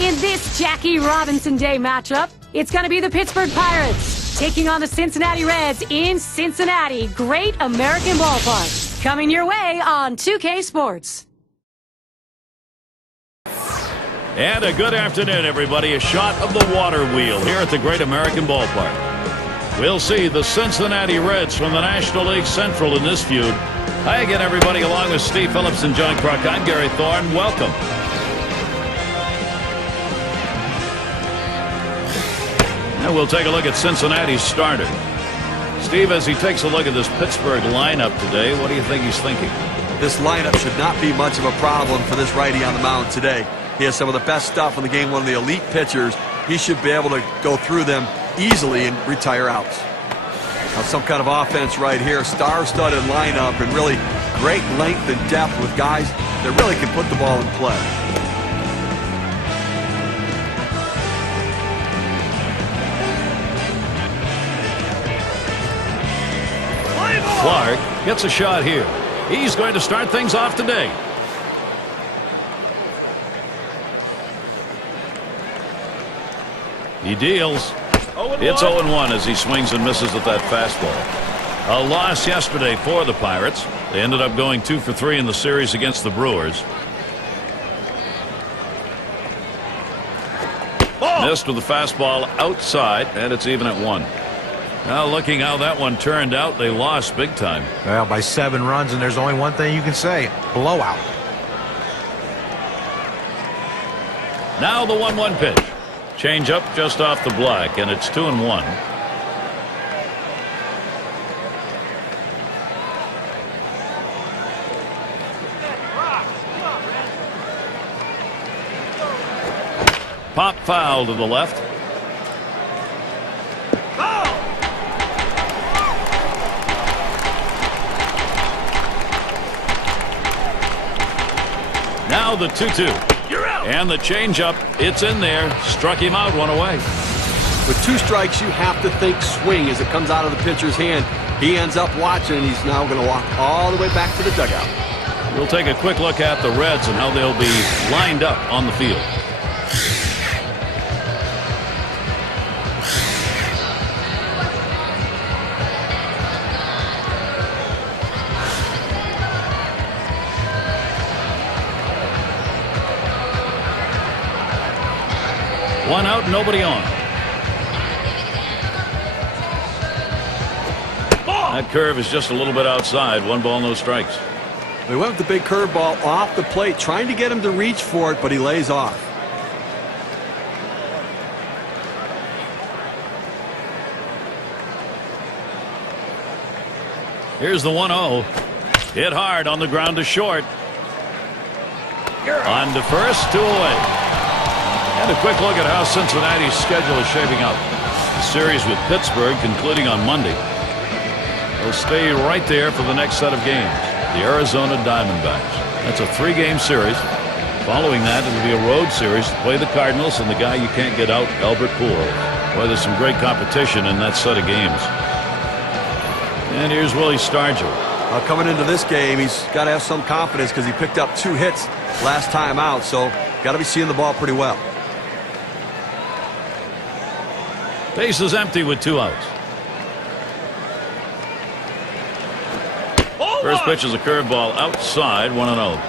In this Jackie Robinson Day matchup, it's going to be the Pittsburgh Pirates taking on the Cincinnati Reds in Cincinnati, Great American Ballpark. Coming your way on 2K Sports. And a good afternoon, everybody. A shot of the water wheel here at the Great American Ballpark. We'll see the Cincinnati Reds from the National League Central in this feud. Hi again, everybody, along with Steve Phillips and John Kruk. I'm Gary Thorne. Welcome. And we'll take a look at Cincinnati's starter. Steve, as he takes a look at this Pittsburgh lineup today, what do you think he's thinking? This lineup should not be much of a problem for this righty on the mound today. He has some of the best stuff in the game, one of the elite pitchers. He should be able to go through them easily and retire outs. Now some kind of offense right here, star-studded lineup, and really great length and depth with guys that really can put the ball in play. Clark gets a shot here. He's going to start things off today. He deals. It's 0-1 as he swings and misses at that fastball. A loss yesterday for the Pirates. They ended up going 2 for 3 in the series against the Brewers. Missed with the fastball outside, and it's even at 1. Now looking how that one turned out, they lost big time. Well, by 7 runs, and there's only one thing you can say: blowout. Now the 1-1 pitch. Change up just off the block, and it's 2-1. Pop foul to the left. Now the 2-2. And the changeup, it's in there. Struck him out, one away. With 2 strikes, you have to think swing as it comes out of the pitcher's hand. He ends up watching, and he's now going to walk all the way back to the dugout. We'll take a quick look at the Reds and how they'll be lined up on the field. One out, nobody on. That curve is just a little bit outside. 1 ball, no strikes. They went with the big curveball off the plate, trying to get him to reach for it, but he lays off. Here's the 1-0. Hit hard on the ground to short. On to first, 2 away. And a quick look at how Cincinnati's schedule is shaping up. The series with Pittsburgh concluding on Monday. They'll stay right there for the next set of games. The Arizona Diamondbacks. That's a 3-game series. Following that, it'll be a road series to play the Cardinals and the guy you can't get out, Albert Pujols. Boy, there's some great competition in that set of games. And here's Willie Stargell. Coming into this game, he's got to have some confidence because he picked up 2 hits last time out, so got to be seeing the ball pretty well. Base is empty with 2 outs. First pitch is a curveball outside, 1-0.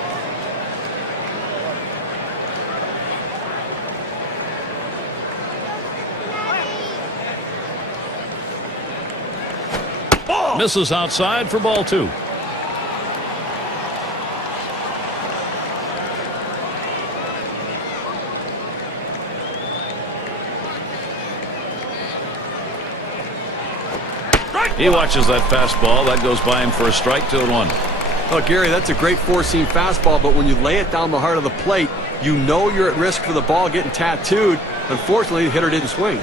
Misses outside for ball 2. He watches that fastball. That goes by him for a strike, 2-1. Oh, Gary, that's a great 4-seam fastball, but when you lay it down the heart of the plate, you know you're at risk for the ball getting tattooed. Unfortunately, the hitter didn't swing.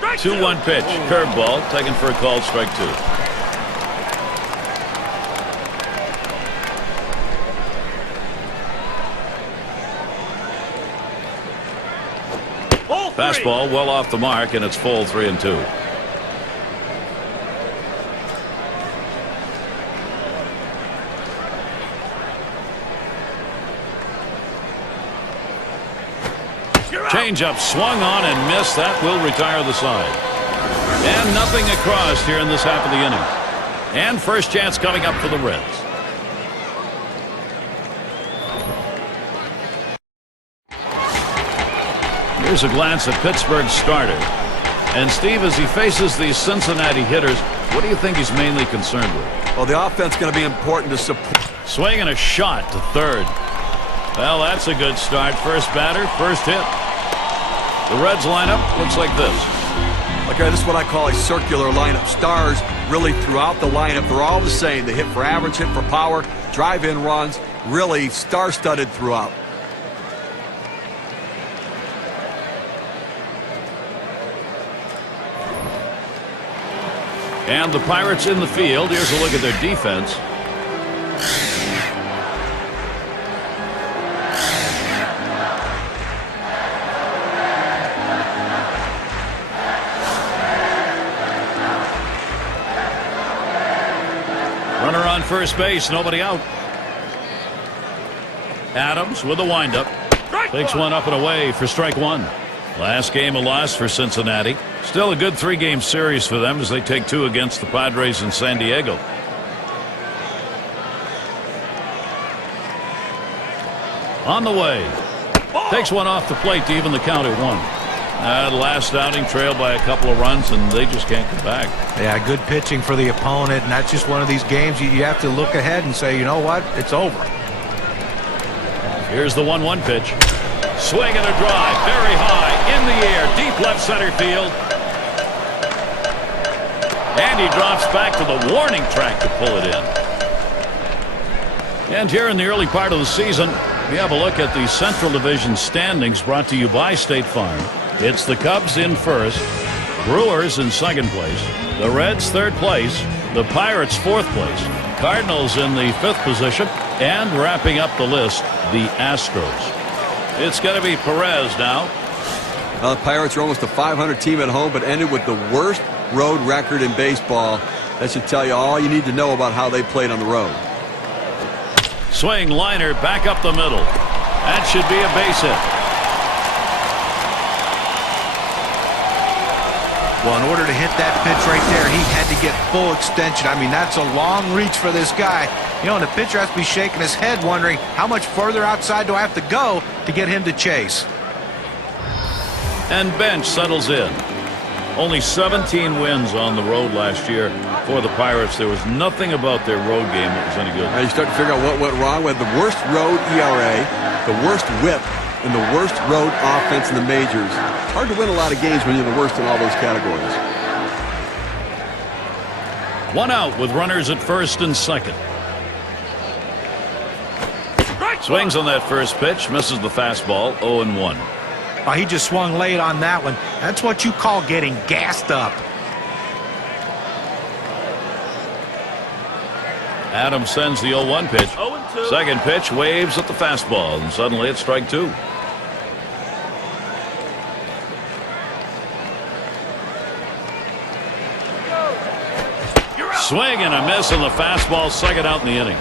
2-1 pitch, curveball, taken for a called strike 2. Fastball well off the mark, and it's full 3-2. Changeup swung on and missed. That will retire the side. And nothing across here in this half of the inning. And first chance coming up for the Reds. Here's a glance at Pittsburgh's starter. And Steve, as he faces these Cincinnati hitters, what do you think he's mainly concerned with? Well, the offense is going to be important to support. Swing and a shot to third. Well, that's a good start. First batter, first hit. The Reds lineup looks like this. Okay, this is what I call a circular lineup. Stars really throughout the lineup. They're all the same. They hit for average, hit for power, drive-in runs. Really star-studded throughout. And the Pirates in the field. Here's a look at their defense. Runner on first base, nobody out. Adams with a windup. Takes one up and away for strike one. Last game a loss for Cincinnati. Still a good 3-game series for them as they take 2 against the Padres in San Diego. On the way. Takes one off the plate to even the count at 1. Last outing trailed by a couple of runs and they just can't get back. Yeah, good pitching for the opponent, and that's just one of these games you have to look ahead and say, you know what, it's over. Here's the 1-1 pitch. Swing and a drive, very high, in the air, deep left center field. And he drops back to the warning track to pull it in. And here in the early part of the season, we have a look at the Central Division standings brought to you by State Farm. It's the Cubs in first, Brewers in second place, the Reds third place, the Pirates fourth place, Cardinals in the fifth position, and wrapping up the list, the Astros. It's going to be Perez now. The Pirates are almost a 500 team at home, but ended with the worst road record in baseball. That should tell you all you need to know about how they played on the road. Swing liner back up the middle. That should be a base hit. Well, in order to hit that pitch right there, he had to get full extension. I mean, that's a long reach for this guy. You know, and the pitcher has to be shaking his head wondering how much further outside do I have to go to get him to chase. And Bench settles in. Only 17 wins on the road last year for the Pirates. There was nothing about their road game that was any good. Now you start to figure out what went wrong. We had the worst road ERA, the worst whip, and the worst road offense in the majors. It's hard to win a lot of games when you're the worst in all those categories. 1 out with runners at first and second. Swings on that first pitch, misses the fastball, 0-1. Oh, he just swung late on that one. That's what you call getting gassed up. Adams sends the 0-1 pitch. Second pitch, waves at the fastball, and suddenly it's strike 2. Swing and a miss on the fastball, second out in the inning.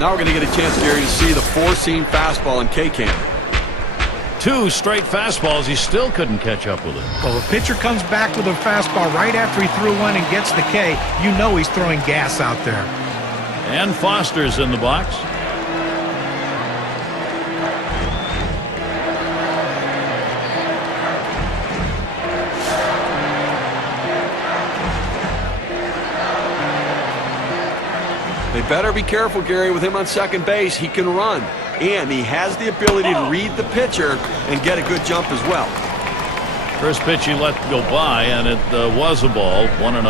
Now we're going to get a chance, Gary, to see the 4-seam fastball in K-Cam. 2 straight fastballs, he still couldn't catch up with it. Well, the pitcher comes back with a fastball right after he threw one and gets the K. You know he's throwing gas out there. And Foster's in the box. They better be careful, Gary, with him on second base. He can run, and he has the ability to read the pitcher and get a good jump as well. First pitch he let go by, and it was a ball, 1-0.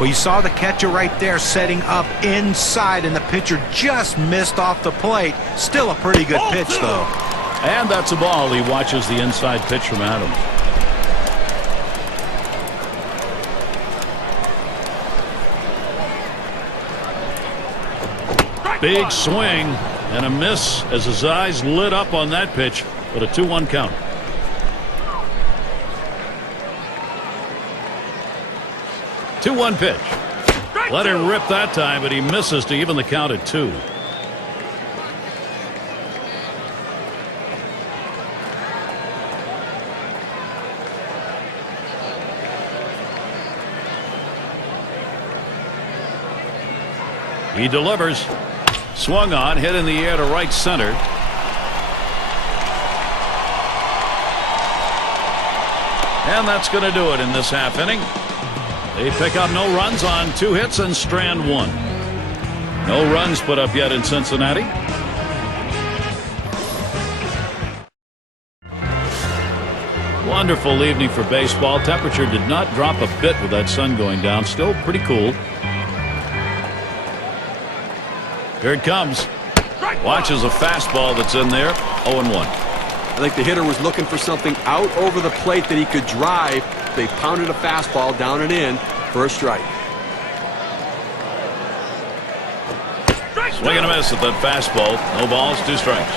Well, you saw the catcher right there setting up inside, and the pitcher just missed off the plate. Still a pretty good pitch, though. And that's a ball. He watches the inside pitch from Adams. Big swing and a miss as his eyes lit up on that pitch, but a 2-1 count. Two-1 pitch. Let her rip that time, but he misses to even the count at 2. He delivers. Swung on, hit in the air to right center. And that's going to do it in this half inning. They pick up no runs on 2 hits and strand 1. No runs put up yet in Cincinnati. Wonderful evening for baseball. Temperature did not drop a bit with that sun going down. Still pretty cool. Here it comes. Watches a fastball that's in there. 0-1. I think the hitter was looking for something out over the plate that he could drive. They pounded a fastball down and in for a strike. Swing and a miss at that fastball. No balls, 2 strikes.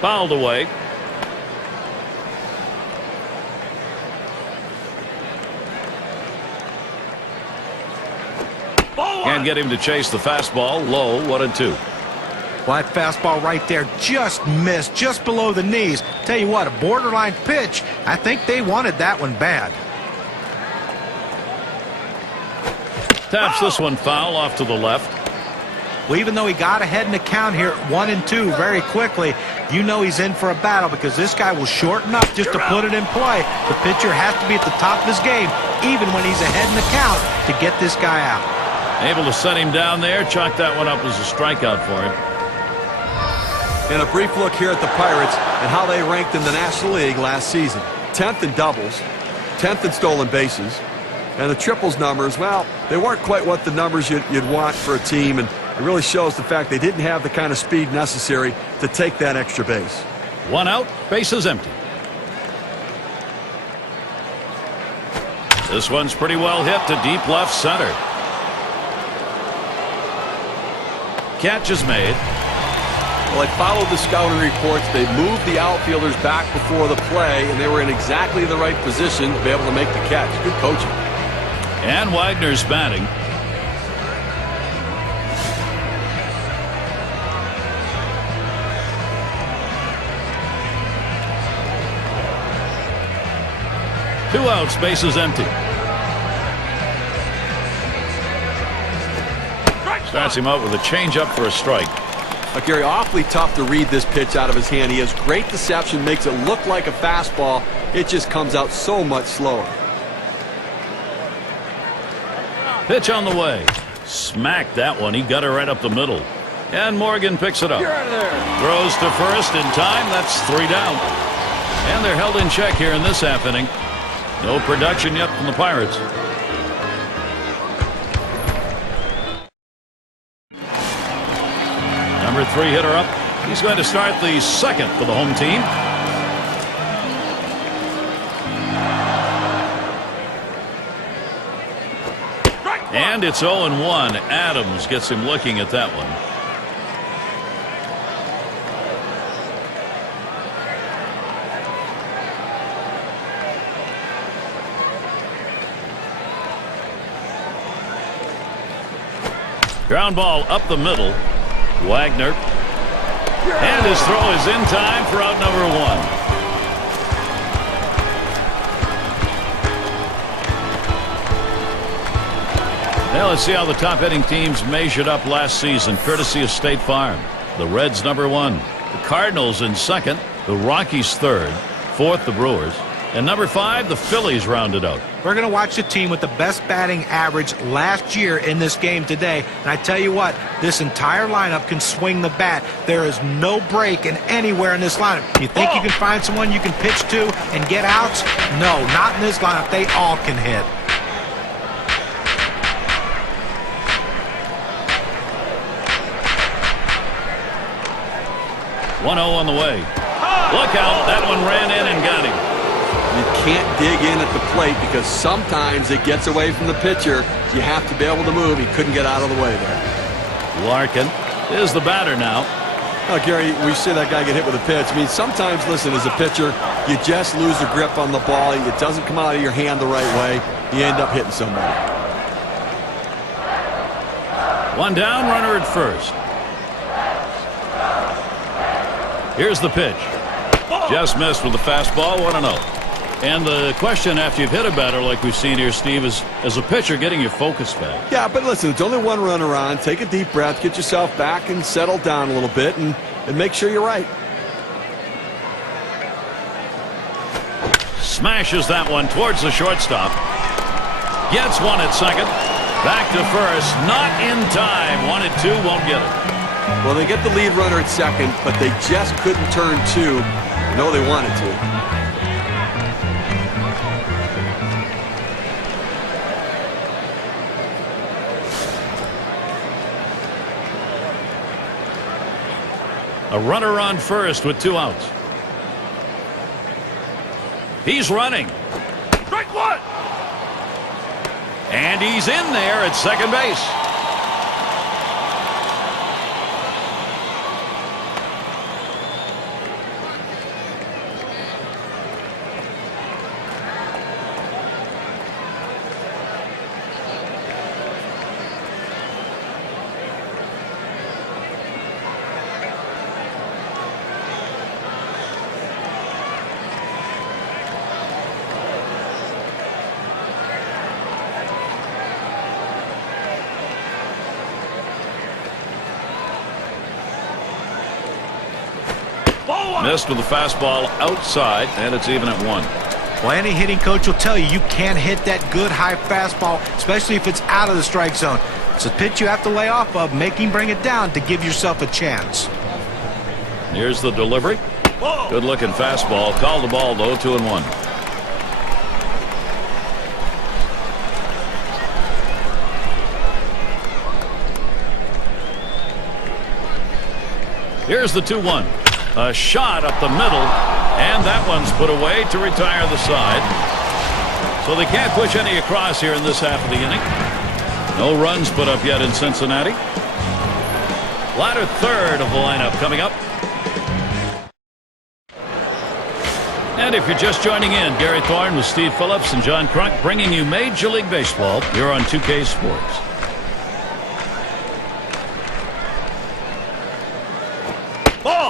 Fouled away. Can't get him to chase the fastball. Low, 1-2. Well, that fastball right there just missed, just below the knees. Tell you what, a borderline pitch. I think they wanted that one bad. Taps this one foul off to the left. Well, even though he got ahead in the count here at 1-2 very quickly, you know he's in for a battle because this guy will shorten up just to put it in play. The pitcher has to be at the top of his game, even when he's ahead in the count, to get this guy out. Able to set him down there. Chalk that one up as a strikeout for him. And a brief look here at the Pirates and how they ranked in the National League last season. 10th in doubles, 10th in stolen bases, and the triples numbers, well, they weren't quite what the numbers you'd want for a team, and it really shows the fact they didn't have the kind of speed necessary to take that extra base. 1 out, bases empty. This one's pretty well hit to deep left center. Catch is made. Well, they followed the scouting reports. They moved the outfielders back before the play, and they were in exactly the right position to be able to make the catch. Good coaching. And Wagner's batting. Two outs, bases empty. Starts him out with a changeup for a strike. Gary, awfully tough to read this pitch out of his hand. He has great deception, makes it look like a fastball. It just comes out so much slower. Pitch on the way. Smacked that one. He got it right up the middle. And Morgan picks it up. Throws to first in time. That's 3 down. And they're held in check here in this half inning. No production yet from the Pirates. Number 3 hitter up. He's going to start the second for the home team. And it's 0-1. Adams gets him looking at that one. Ground ball up the middle. Wagner. And his throw is in time for out number 1. Now let's see how the top hitting teams measured up last season, courtesy of State Farm. The Reds number 1. The Cardinals in second. The Rockies third. Fourth, the Brewers. And number 5, the Phillies rounded out. We're going to watch the team with the best batting average last year in this game today. And I tell you what, this entire lineup can swing the bat. There is no break in anywhere in this lineup. You think you can find someone you can pitch to and get outs? No, not in this lineup. They all can hit. One 0 on the way. Look out. That one ran in and got him. You can't dig in at the plate because sometimes it gets away from the pitcher. You have to be able to move. He couldn't get out of the way there. Larkin is the batter now. Oh, Gary, we see that guy get hit with a pitch. I mean, sometimes, listen, as a pitcher, you just lose a grip on the ball. It doesn't come out of your hand the right way. You end up hitting somebody. One down, runner at first. Here's the pitch. Just missed with the fastball, 1-0. And the question after you've hit a batter like we've seen here, Steve, is as a pitcher getting your focus back. Yeah, but listen, it's only one runner on. Take a deep breath, get yourself back and settle down a little bit and make sure you're right. Smashes that one towards the shortstop. Gets one at second. Back to first. Not in time. 1-2. Won't get it. Well, they get the lead runner at second, but they just couldn't turn two. I know they wanted to. A runner on first with 2 outs. He's running. Strike one. And he's in there at second base. Missed with the fastball outside, and it's even at 1. Well, any hitting coach will tell you you can't hit that good high fastball, especially if it's out of the strike zone. It's a pitch you have to lay off of, bring it down to give yourself a chance. Here's the delivery. Good looking fastball. Called the ball though, 2-1. Here's the 2-1. A shot up the middle, and that one's put away to retire the side. So they can't push any across here in this half of the inning. No runs put up yet in Cincinnati. Latter third of the lineup coming up. And if you're just joining in, Gary Thorne with Steve Phillips and John Crunk bringing you Major League Baseball here on 2K Sports.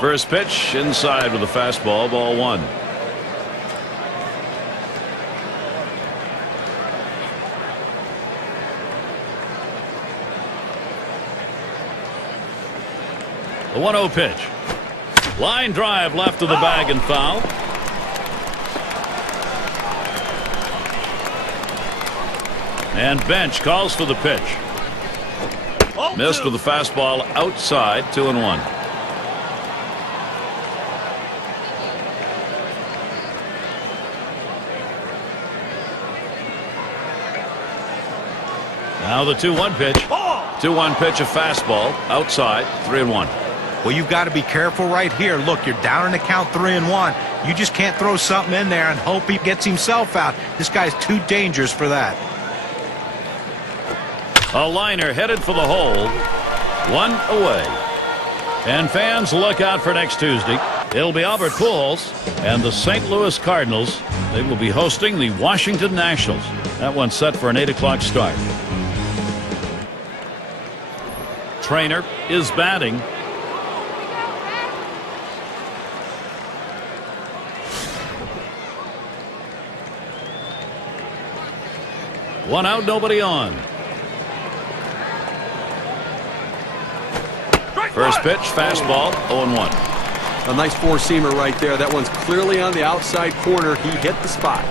First pitch inside with a fastball, ball 1. The 1-0 pitch. Line drive left of the bag and foul. And bench calls for the pitch. Missed with the fastball outside, 2-1. Now the 2-1 pitch. 2-1 pitch, a fastball outside, 3-1. Well, you've got to be careful right here. Look, you're down in the count 3-1. You just can't throw something in there and hope he gets himself out. This guy's too dangerous for that. A liner headed for the hole. 1 away. And fans, look out for next Tuesday. It'll be Albert Pujols and the St. Louis Cardinals. They will be hosting the Washington Nationals. That one's set for an 8 o'clock start. Trainer is batting. One out, nobody on. First pitch, fastball, 0-1. A nice four-seamer right there. That one's clearly on the outside corner. He hit the spot.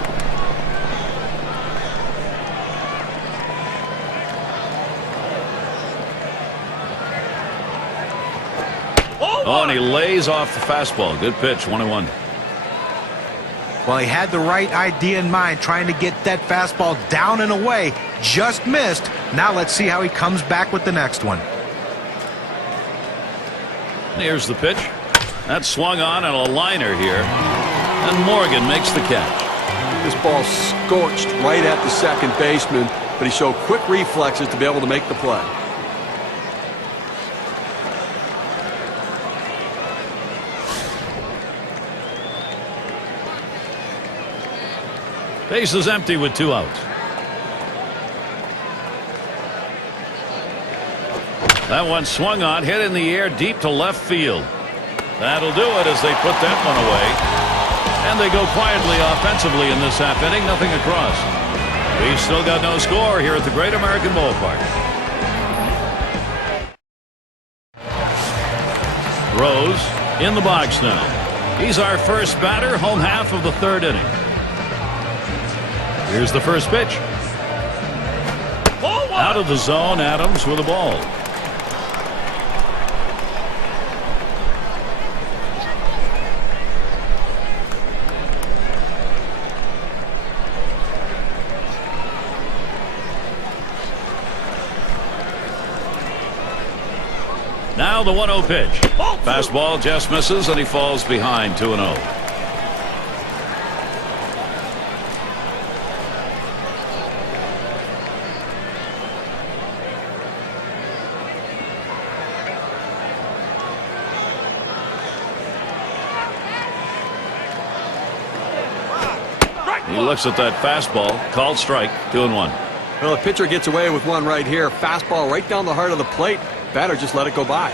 Oh, and he lays off the fastball. Good pitch, 1-1. Well, he had the right idea in mind, trying to get that fastball down and away. Just missed. Now let's see how he comes back with the next one. Here's the pitch. That's swung on and a liner here. And Morgan makes the catch. This ball scorched right at the second baseman, but he showed quick reflexes to be able to make the play. Base is empty with 2 outs. That one swung on, hit in the air deep to left field. That'll do it as they put that one away. And they go quietly offensively in this half inning, nothing across. We've still got no score here at the Great American Ballpark. Rose in the box now. He's our first batter, home half of the third inning. Here's the first pitch. Out of the zone, Adams with the ball. Now the 1-0 pitch. Fastball just misses and he falls behind 2-0. He looks at that fastball, called strike, 2-1. Well, the pitcher gets away with one right here. Fastball right down the heart of the plate. Batter just let it go by.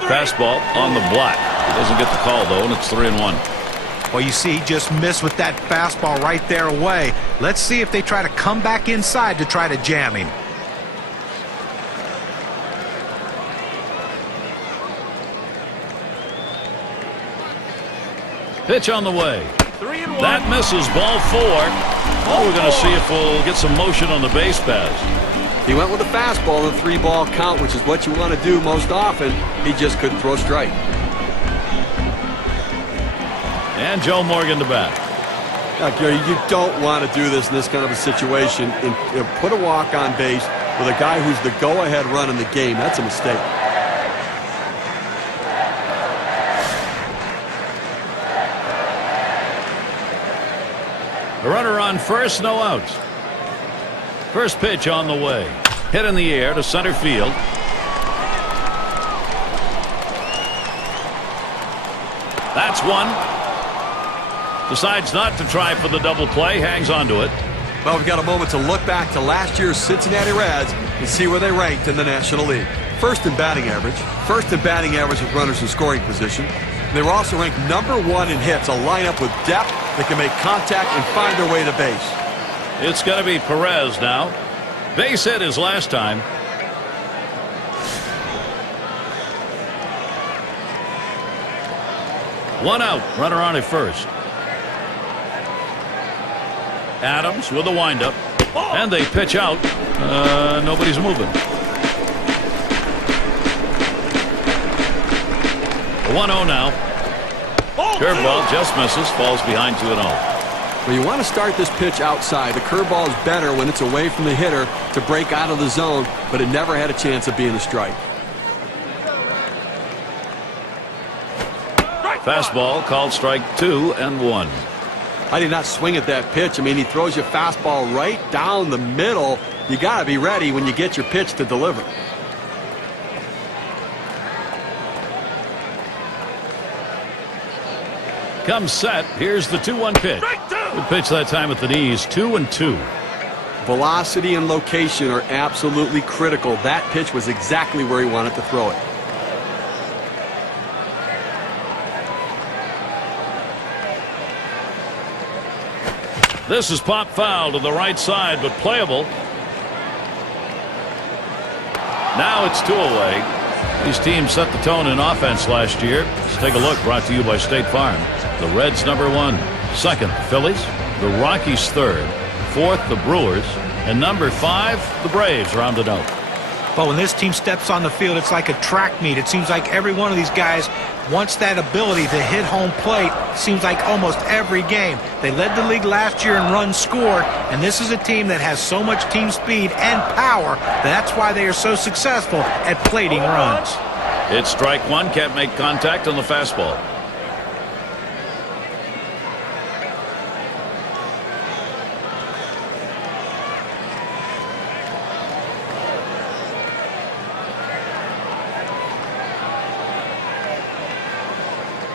Fastball on the block. He doesn't get the call, though, and it's 3-1. Well, you see, he just missed with that fastball right there away. Let's see if they try to come back inside to try to jam him. Pitch on the way. That misses, ball 4. Oh, we're going to see if we'll get some motion on the base pass. He went with a fastball in a 3-ball count, which is what you want to do most often. He just couldn't throw strike. And Joe Morgan to bat. Now, Gary, you don't want to do this in this kind of a situation. Put a walk on base with a guy who's the go-ahead run in the game. That's a mistake. A runner on first, no outs. First pitch on the way. Hit in the air to center field. That's one. Decides not to try for the double play. Hangs on to it. Well, we've got a moment to look back to last year's Cincinnati Reds and see where they ranked in the National League. First in batting average. First in batting average with runners in scoring position. They were also ranked #1 in hits, a lineup with depth that can make contact and find their way to base. It's going to be Perez now. Base hit his last time. One out, runner on at first. Adams with a windup, and they pitch out. Nobody's moving. 1-0 now. Curveball just misses, falls behind 2-0. Well, you want to start this pitch outside. The curveball is better when it's away from the hitter to break out of the zone, but it never had a chance of being a strike. Fastball called strike 2 and 1. I did not swing at that pitch. I mean, he throws you fastball right down the middle. You got to be ready when you get your pitch to deliver. Comes set. Here's the 2-1 pitch. Good pitch that time at the knees. 2-2. Velocity and location are absolutely critical. That pitch was exactly where he wanted to throw it. This is pop foul to the right side, but playable. Now it's 2 away. These teams set the tone in offense last year. Let's take a look. Brought to you by State Farm. The Reds #1. Second, Phillies. The Rockies third. Fourth, the Brewers. And number 5, the Braves rounded out. But when this team steps on the field, it's like a track meet. It seems like every one of these guys wants that ability to hit home plate. Seems like almost every game. They led the league last year in runs scored, and this is a team that has so much team speed and power. That's why they are so successful at plating runs. It's strike 1. Can't make contact on the fastball.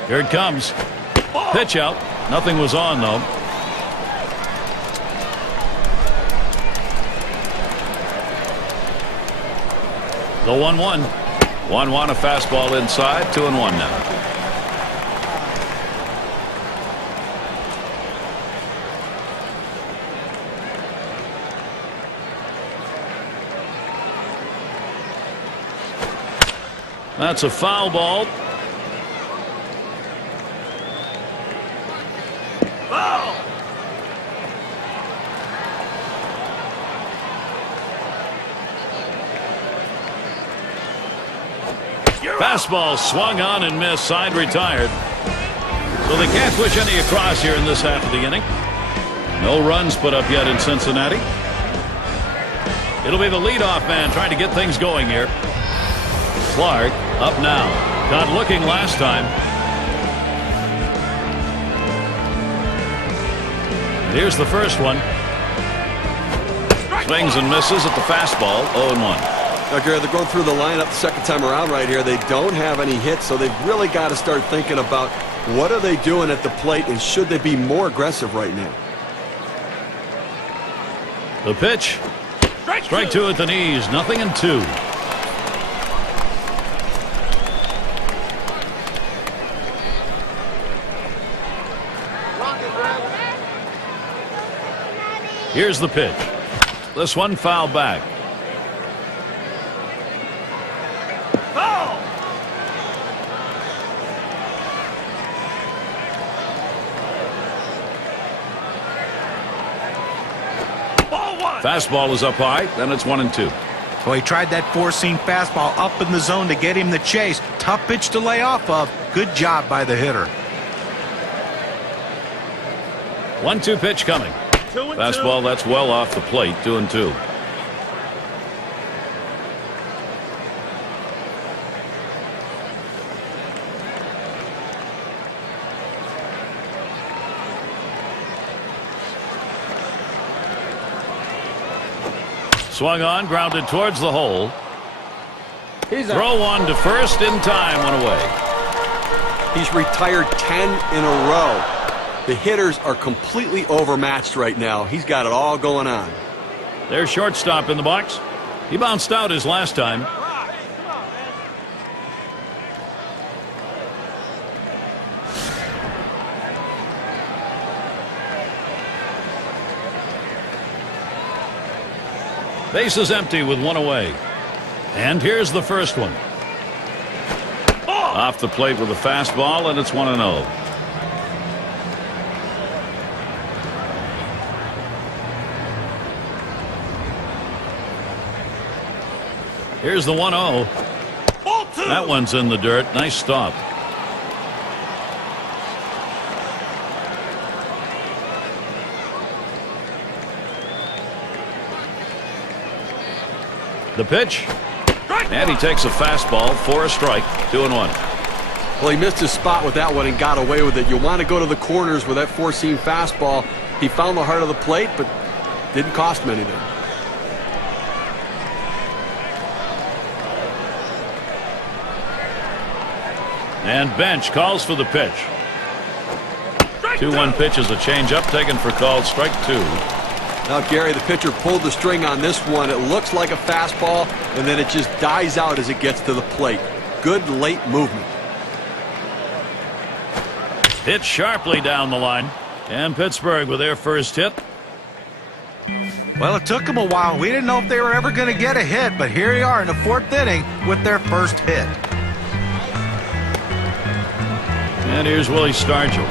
Here it comes. Pitch out. Nothing was on, though. The 1-1. 1-1, a fastball inside. 2-1 now. That's a foul ball. Foul. Fastball swung on and missed. Side retired. So they can't push any across here in this half of the inning. No runs put up yet in Cincinnati. It'll be the leadoff man trying to get things going here. Clark up now. Got looking last time. And here's the first one. Swings and misses at the fastball. 0-1. Now, Gary, they're going through the lineup the second time around right here. They don't have any hits, so they've really got to start thinking about what are they doing at the plate and should they be more aggressive right now. The pitch. Strike two at the knees. 0-2. Here's the pitch. This one fouled back. Foul! Ball one. Fastball is up high. Then it's 1-2. Well, he tried that four-seam fastball up in the zone to get him the chase. Tough pitch to lay off of. Good job by the hitter. 1-2 pitch coming. Fastball that's well off the plate. 2-2. Swung on, grounded towards the hole. Throw one to first in time, one away. He's retired 10 in a row. The hitters are completely overmatched right now. He's got it all going on. There's shortstop in the box. He bounced out his last time. Base is empty with one away. And here's the first one. Off the plate with a fastball, and it's 1-0. Here's the 1-0. That one's in the dirt. Nice stop. The pitch. And he takes a fastball for a strike. 2-1. Well, he missed his spot with that one and got away with it. You want to go to the corners with that four-seam fastball. He found the heart of the plate, but didn't cost him anything. And bench calls for the pitch. 2-1 pitch is a changeup taken for called strike two. Now, Gary, the pitcher pulled the string on this one. It looks like a fastball, and then it just dies out as it gets to the plate. Good late movement. Hit sharply down the line. And Pittsburgh with their first hit. Well, it took them a while. We didn't know if they were ever going to get a hit, but here they are in the fourth inning with their first hit. And here's Willie Stargell.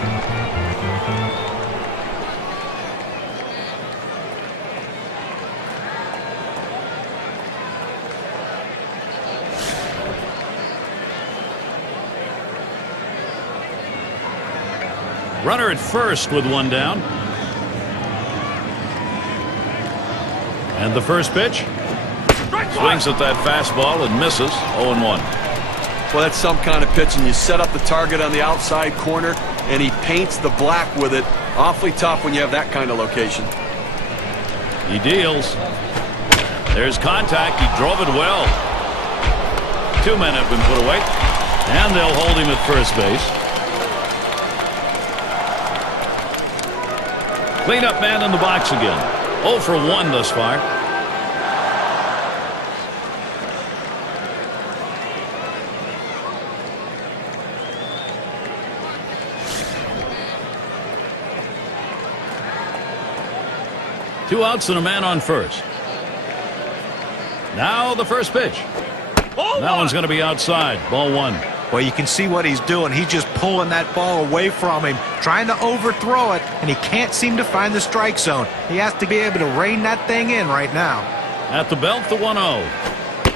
Runner at first with one down. And the first pitch. Swings at that fastball and misses. 0-1. Well, that's some kind of pitch, and you set up the target on the outside corner, and he paints the black with it. Awfully tough when you have that kind of location. He deals. There's contact. He drove it well. 2 men have been put away, and they'll hold him at first base. Cleanup man in the box again. 0 for 1 thus far. Two outs and a man on first. Now the first pitch. That one's going to be outside. Ball 1. Well, you can see what he's doing. He's just pulling that ball away from him, trying to overthrow it, and he can't seem to find the strike zone. He has to be able to rein that thing in right now. At the belt, the 1-0.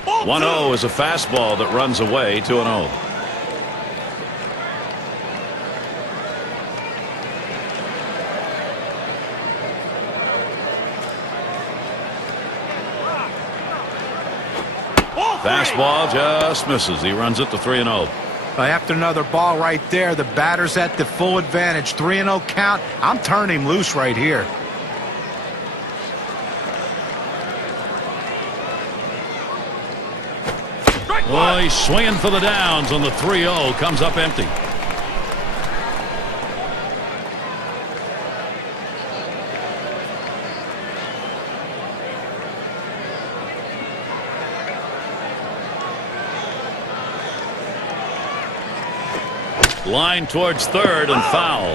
1-0 is a fastball that runs away, 2-0. Fastball just misses. He runs it to 3-0. After another ball right there, the batter's at the full advantage. 3-0 count. I'm turning him loose right here. Oh, he's swinging for the downs on the 3-0. Comes up empty. Line towards third and foul.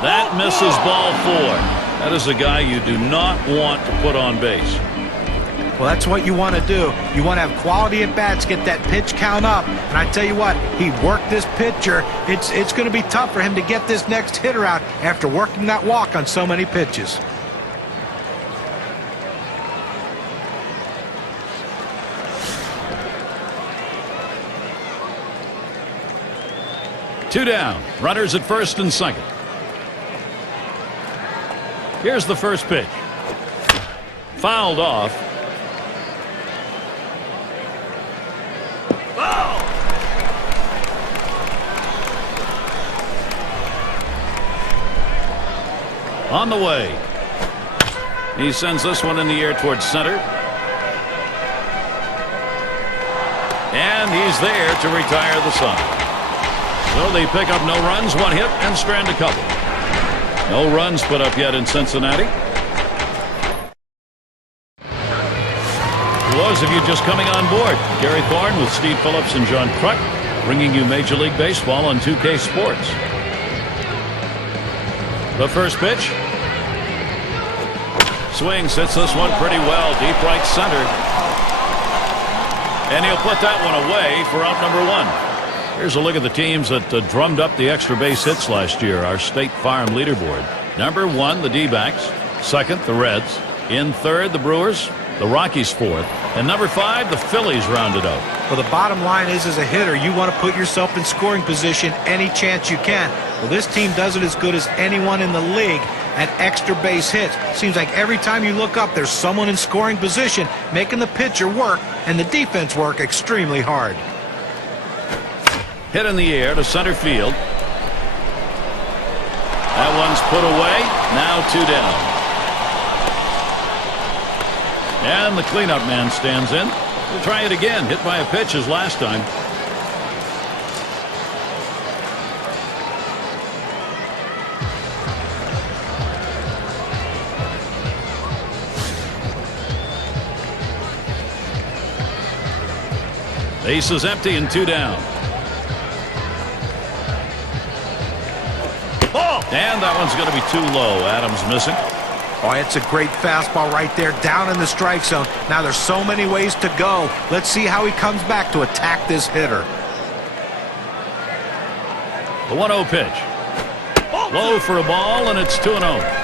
That misses ball 4. That is a guy you do not want to put on base. Well, that's what you want to do. You want to have quality at bats, get that pitch count up. And I tell you what, he worked this pitcher. It's going to be tough for him to get this next hitter out after working that walk on so many pitches. Two down. Runners at first and second. Here's the first pitch. Fouled off. On the way. He sends this one in the air towards center. And he's there to retire the side. So they pick up no runs, 1 hit, and strand a couple. No runs put up yet in Cincinnati. For those of you just coming on board, Gary Thorne with Steve Phillips and John Kruk bringing you Major League Baseball on 2K Sports. The first pitch. Swings, hits this one pretty well, deep right center. And he'll put that one away for out number 1. Here's a look at the teams that drummed up the extra base hits last year, our State Farm leaderboard. Number 1, the D-backs. Second, the Reds. In third, the Brewers. The Rockies 4th. And number 5, the Phillies rounded out. Well, the bottom line is, as a hitter, you want to put yourself in scoring position any chance you can. Well, this team does it as good as anyone in the league at extra base hits. Seems like every time you look up, there's someone in scoring position making the pitcher work and the defense work extremely hard. Hit in the air to center field. That one's put away. Now 2 down. And the cleanup man stands in. We'll try it again. Hit by a pitch as last time. Base is empty and 2 down. And that one's going to be too low. Adams missing. Oh, it's a great fastball right there down in the strike zone. Now there's so many ways to go. Let's see how he comes back to attack this hitter. The 1-0 pitch. Low for a ball, and it's 2-0.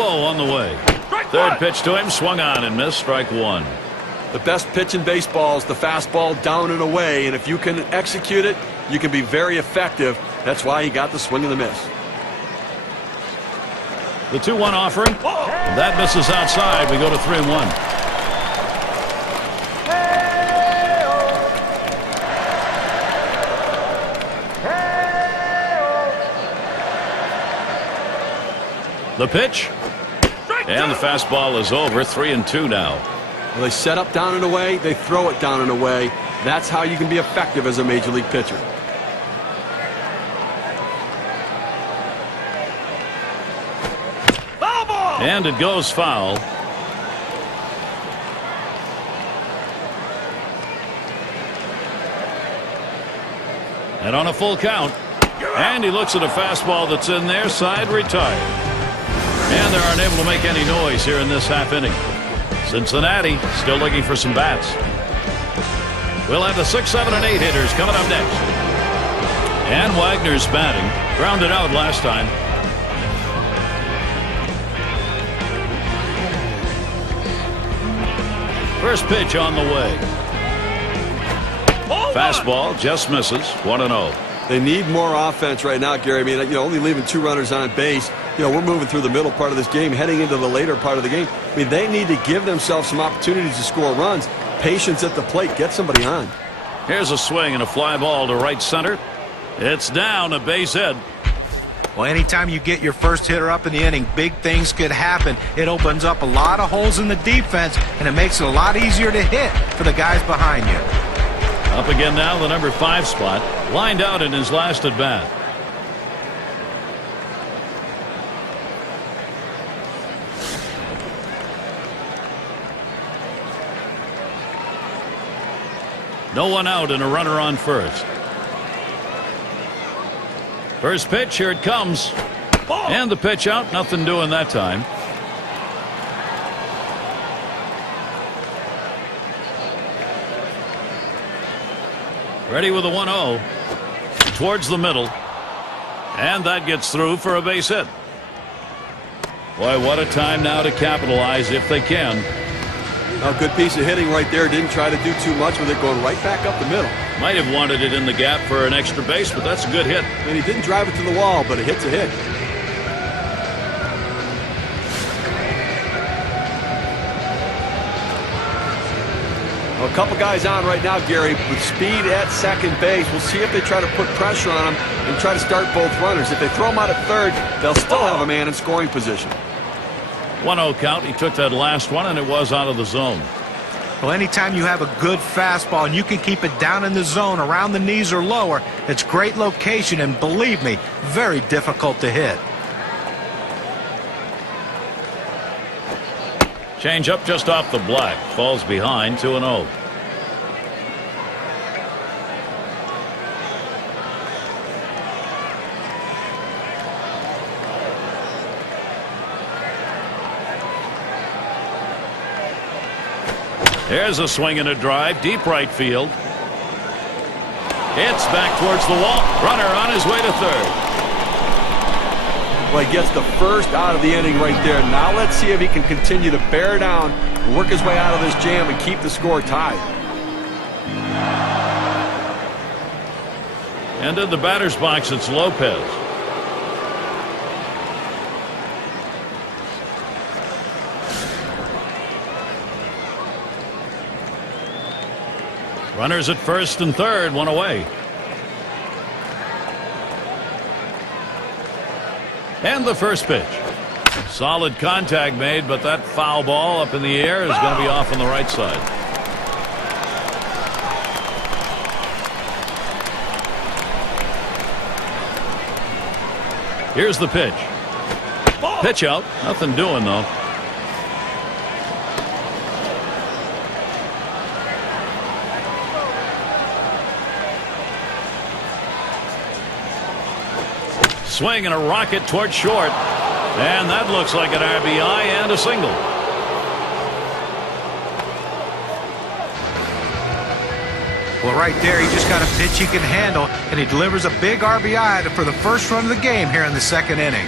On the way. Third pitch to him, swung on and missed. Strike 1. The best pitch in baseball is the fastball down and away, and if you can execute it, you can be very effective. That's why he got the swing and the miss. The 2-1 offering. And that misses outside. We go to 3-1. The pitch. And the fastball is over. 3-2 now. Well, they set up down and away. They throw it down and away. That's how you can be effective as a major league pitcher. And it goes foul. And on a full count. And he looks at a fastball that's in there. Side retired. And they aren't able to make any noise here in this half inning. Cincinnati still looking for some bats. We'll have the 6, 7, and 8 hitters coming up next. And Wagner's batting. Grounded out last time. First pitch on the way. Fastball just misses. 1-0. They need more offense right now, Gary. I mean, only leaving 2 runners on base. We're moving through the middle part of this game, heading into the later part of the game. I mean, they need to give themselves some opportunities to score runs. Patience at the plate. Get somebody on. Here's a swing and a fly ball to right center. It's down, a base hit. Well, anytime you get your first hitter up in the inning, big things could happen. It opens up a lot of holes in the defense, and it makes it a lot easier to hit for the guys behind you. Up again now, the number 5 spot. Lined out in his last at bat. No one out and a runner on first. First pitch, here it comes. And the pitch out, nothing doing that time. Ready with a 1-0. Towards the middle. And that gets through for a base hit. Boy, what a time now to capitalize if they can. A good piece of hitting right there. Didn't try to do too much with it, going right back up the middle. Might have wanted it in the gap for an extra base, but that's a good hit. And he didn't drive it to the wall, but a hit's a hit. Well, a couple guys on right now, Gary, with speed at second base. We'll see if they try to put pressure on him and try to start both runners. If they throw him out at third, they'll still have a man in scoring position. 1-0 count. He took that last one, and it was out of the zone. Well, anytime you have a good fastball and you can keep it down in the zone around the knees or lower, it's great location, and believe me, very difficult to hit. Change up just off the black. Falls behind. 2-0. There's a swing and a drive. Deep right field. It's back towards the wall. Runner on his way to third. Well, he gets the first out of the inning right there. Now let's see if he can continue to bear down, work his way out of this jam, and keep the score tied. And in the batter's box, it's Lopez. Runners at first and third, one away. And the first pitch. Solid contact made, but that foul ball up in the air is going to be off on the right side. Here's the pitch. Pitch out. Nothing doing, though. Swing and a rocket toward short. And that looks like an RBI and a single. Well, right there, he just got a pitch he can handle, and he delivers a big RBI for the first run of the game here in the second inning.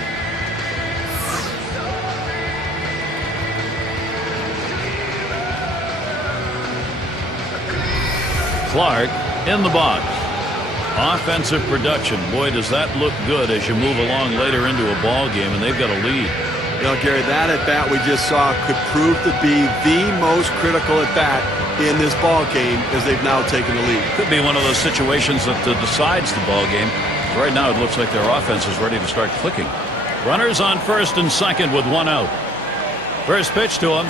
Clark in the box. Offensive production. Boy, does that look good as you move along later into a ball game, and they've got a lead. Gary, that at-bat we just saw could prove to be the most critical at-bat in this ball game as they've now taken the lead. Could be one of those situations that decides the ball game. Right now, it looks like their offense is ready to start clicking. Runners on first and second with one out. First pitch to him.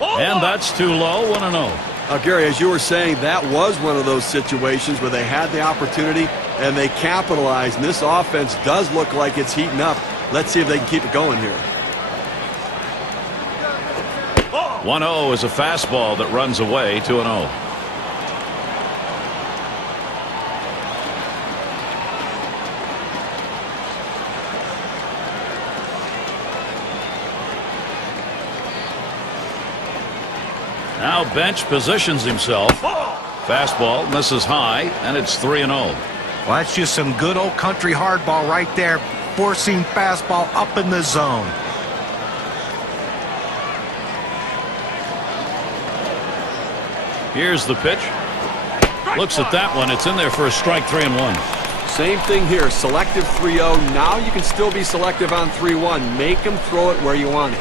And that's too low. 1-0. Gary, as you were saying, that was one of those situations where they had the opportunity and they capitalized. And this offense does look like it's heating up. Let's see if they can keep it going here. 1-0 is a fastball that runs away. 2-0. Now bench positions himself. Fastball misses high, and it's 3-0. Well, that's just some good old country hardball right there. Forcing fastball up in the zone. Here's the pitch. Looks at that one. It's in there for a strike. 3-1. Same thing here. Selective 3-0. Now you can still be selective on 3-1. Make him throw it where you want it.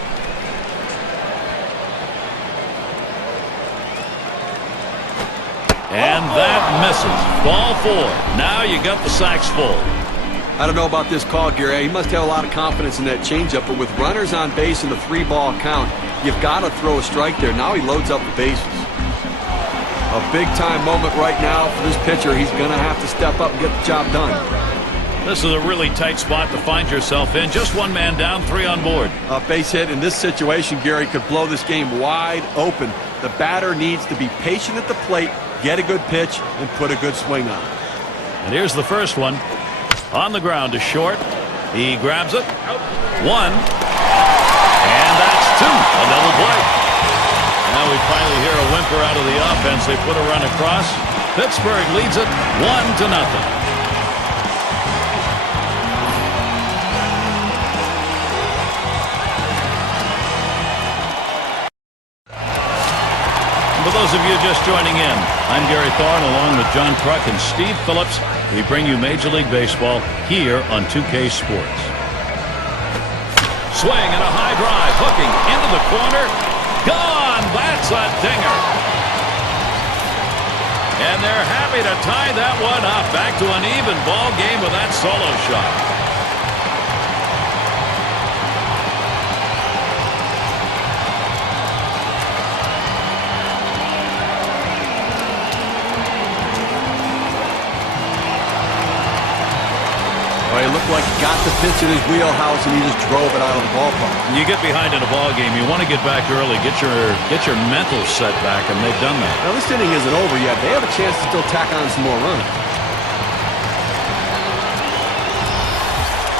And that misses. Ball 4. Now you got the sacks full. I don't know about this call, Gary. He must have a lot of confidence in that changeup, but with runners on base in the 3-ball count, you've got to throw a strike there. Now he loads up the bases. A big-time moment right now for this pitcher. He's going to have to step up and get the job done. This is a really tight spot to find yourself in. Just one man down, 3 on board. A base hit in this situation, Gary, could blow this game wide open. The batter needs to be patient at the plate, get a good pitch, and put a good swing on it. And here's the first one. On the ground to short. He grabs it. 1. And that's 2. A double play. Now we finally hear a whimper out of the offense. They put a run across. Pittsburgh leads it 1-0. For those of you just joining in, I'm Gary Thorne along with John Kruk and Steve Phillips. We bring you Major League Baseball here on 2K Sports. Swing and a high drive, hooking into the corner. Gone! That's a dinger. And they're happy to tie that one up. Back to an even ball game with that solo shot. It looked like he got the pitch in his wheelhouse and he just drove it out of the ballpark. You get behind in a ball game, you want to get back early, get your mental set back, and they've done that. Now this inning isn't over yet. They have a chance to still tack on some more runs.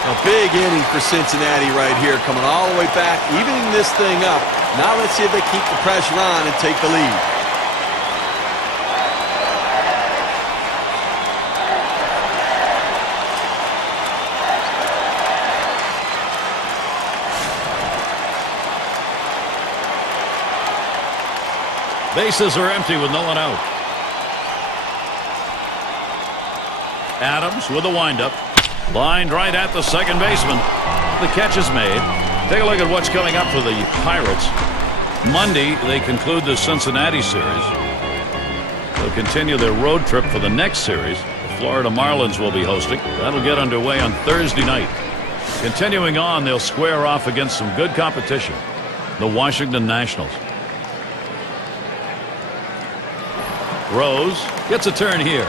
A big inning for Cincinnati right here, coming all the way back, evening this thing up. Now let's see if they keep the pressure on and take the lead. Bases are empty with no one out. Adams with a windup. Lined right at the second baseman. The catch is made. Take a look at what's coming up for the Pirates. Monday, they conclude the Cincinnati series. They'll continue their road trip for the next series. The Florida Marlins will be hosting. That'll get underway on Thursday night. Continuing on, they'll square off against some good competition. The Washington Nationals. Rose gets a turn here.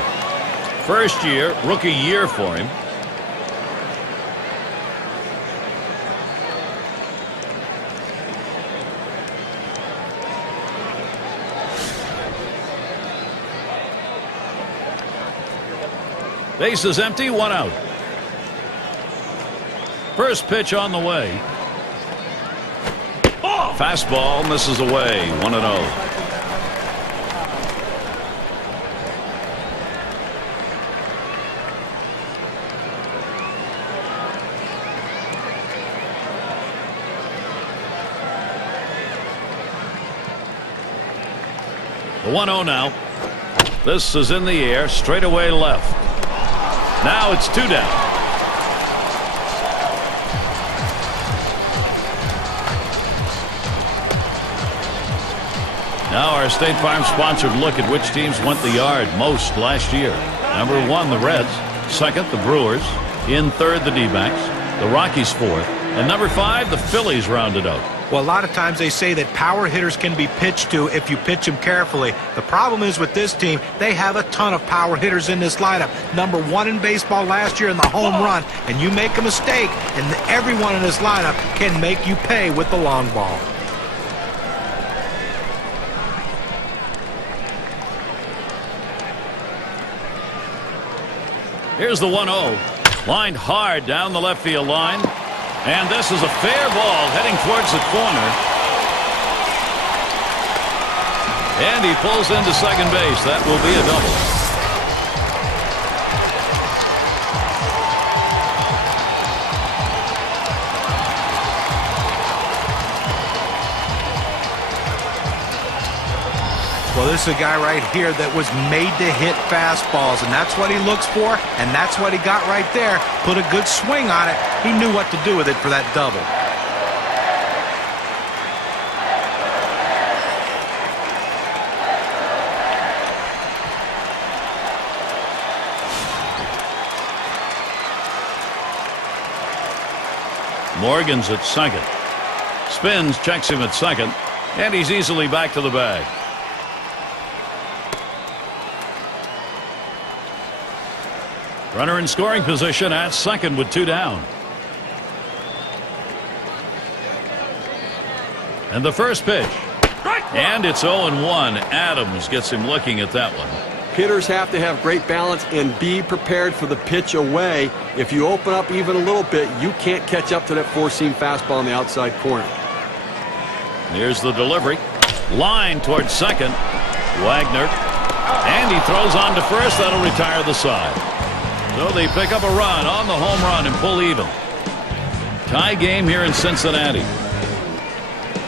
First year, rookie year for him. Base is empty, one out. First pitch on the way. Fastball misses away, 1-0. The 1-0 now. This is in the air, straight away left. Now it's 2 down. Now our State Farm sponsored look at which teams went the yard most last year. Number 1, the Reds. Second, the Brewers. In third, the D-backs. the Rockies 4th, and number 5, the Phillies rounded out. Well, a lot of times they say that power hitters can be pitched to if you pitch them carefully. The problem is with this team, they have a ton of power hitters in this lineup. Number 1 in baseball last year in the home run, and you make a mistake, and everyone in this lineup can make you pay with the long ball. Here's the 1-0. Lined hard down the left field line. And this is a fair ball heading towards the corner. And he pulls into second base. That will be a double. Well, this is a guy right here that was made to hit fastballs, and that's what he looks for, and that's what he got right there. Put a good swing on it. He knew what to do with it for that double. Morgan's at second. Spins, checks him at second, and he's easily back to the bag. Runner in scoring position at second with 2 down. And the first pitch. And it's 0-1. Adams gets him looking at that one. Hitters have to have great balance and be prepared for the pitch away. If you open up even a little bit, you can't catch up to that four-seam fastball in the outside corner. Here's the delivery. Line towards second. Wagner. And he throws on to first. That'll retire the side. So they pick up a run on the home run and pull even. Tie game here in Cincinnati.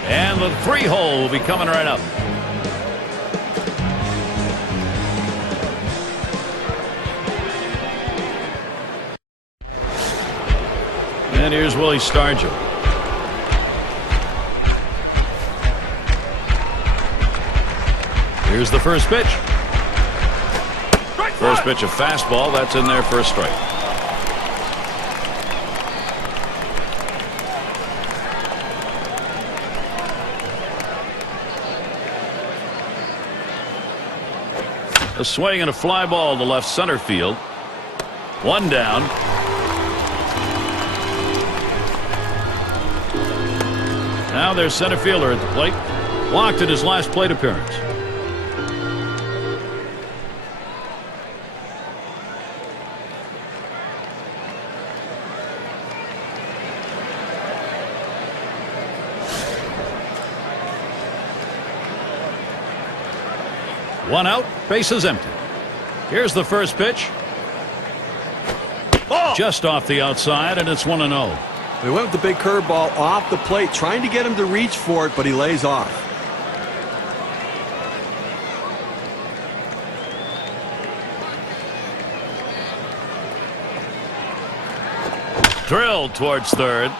And the 3-hole will be coming right up. And here's Willie Stargell. Here's the first pitch. First pitch, a fastball. That's in there for a strike. A swing and a fly ball to left center field. 1 down. Now there's center fielder at the plate. Walked at his last plate appearance. One out, bases empty. Here's the first pitch. Ball. Just off the outside, and it's 1-0. They went with the big curveball off the plate, trying to get him to reach for it, but he lays off. Drilled towards third,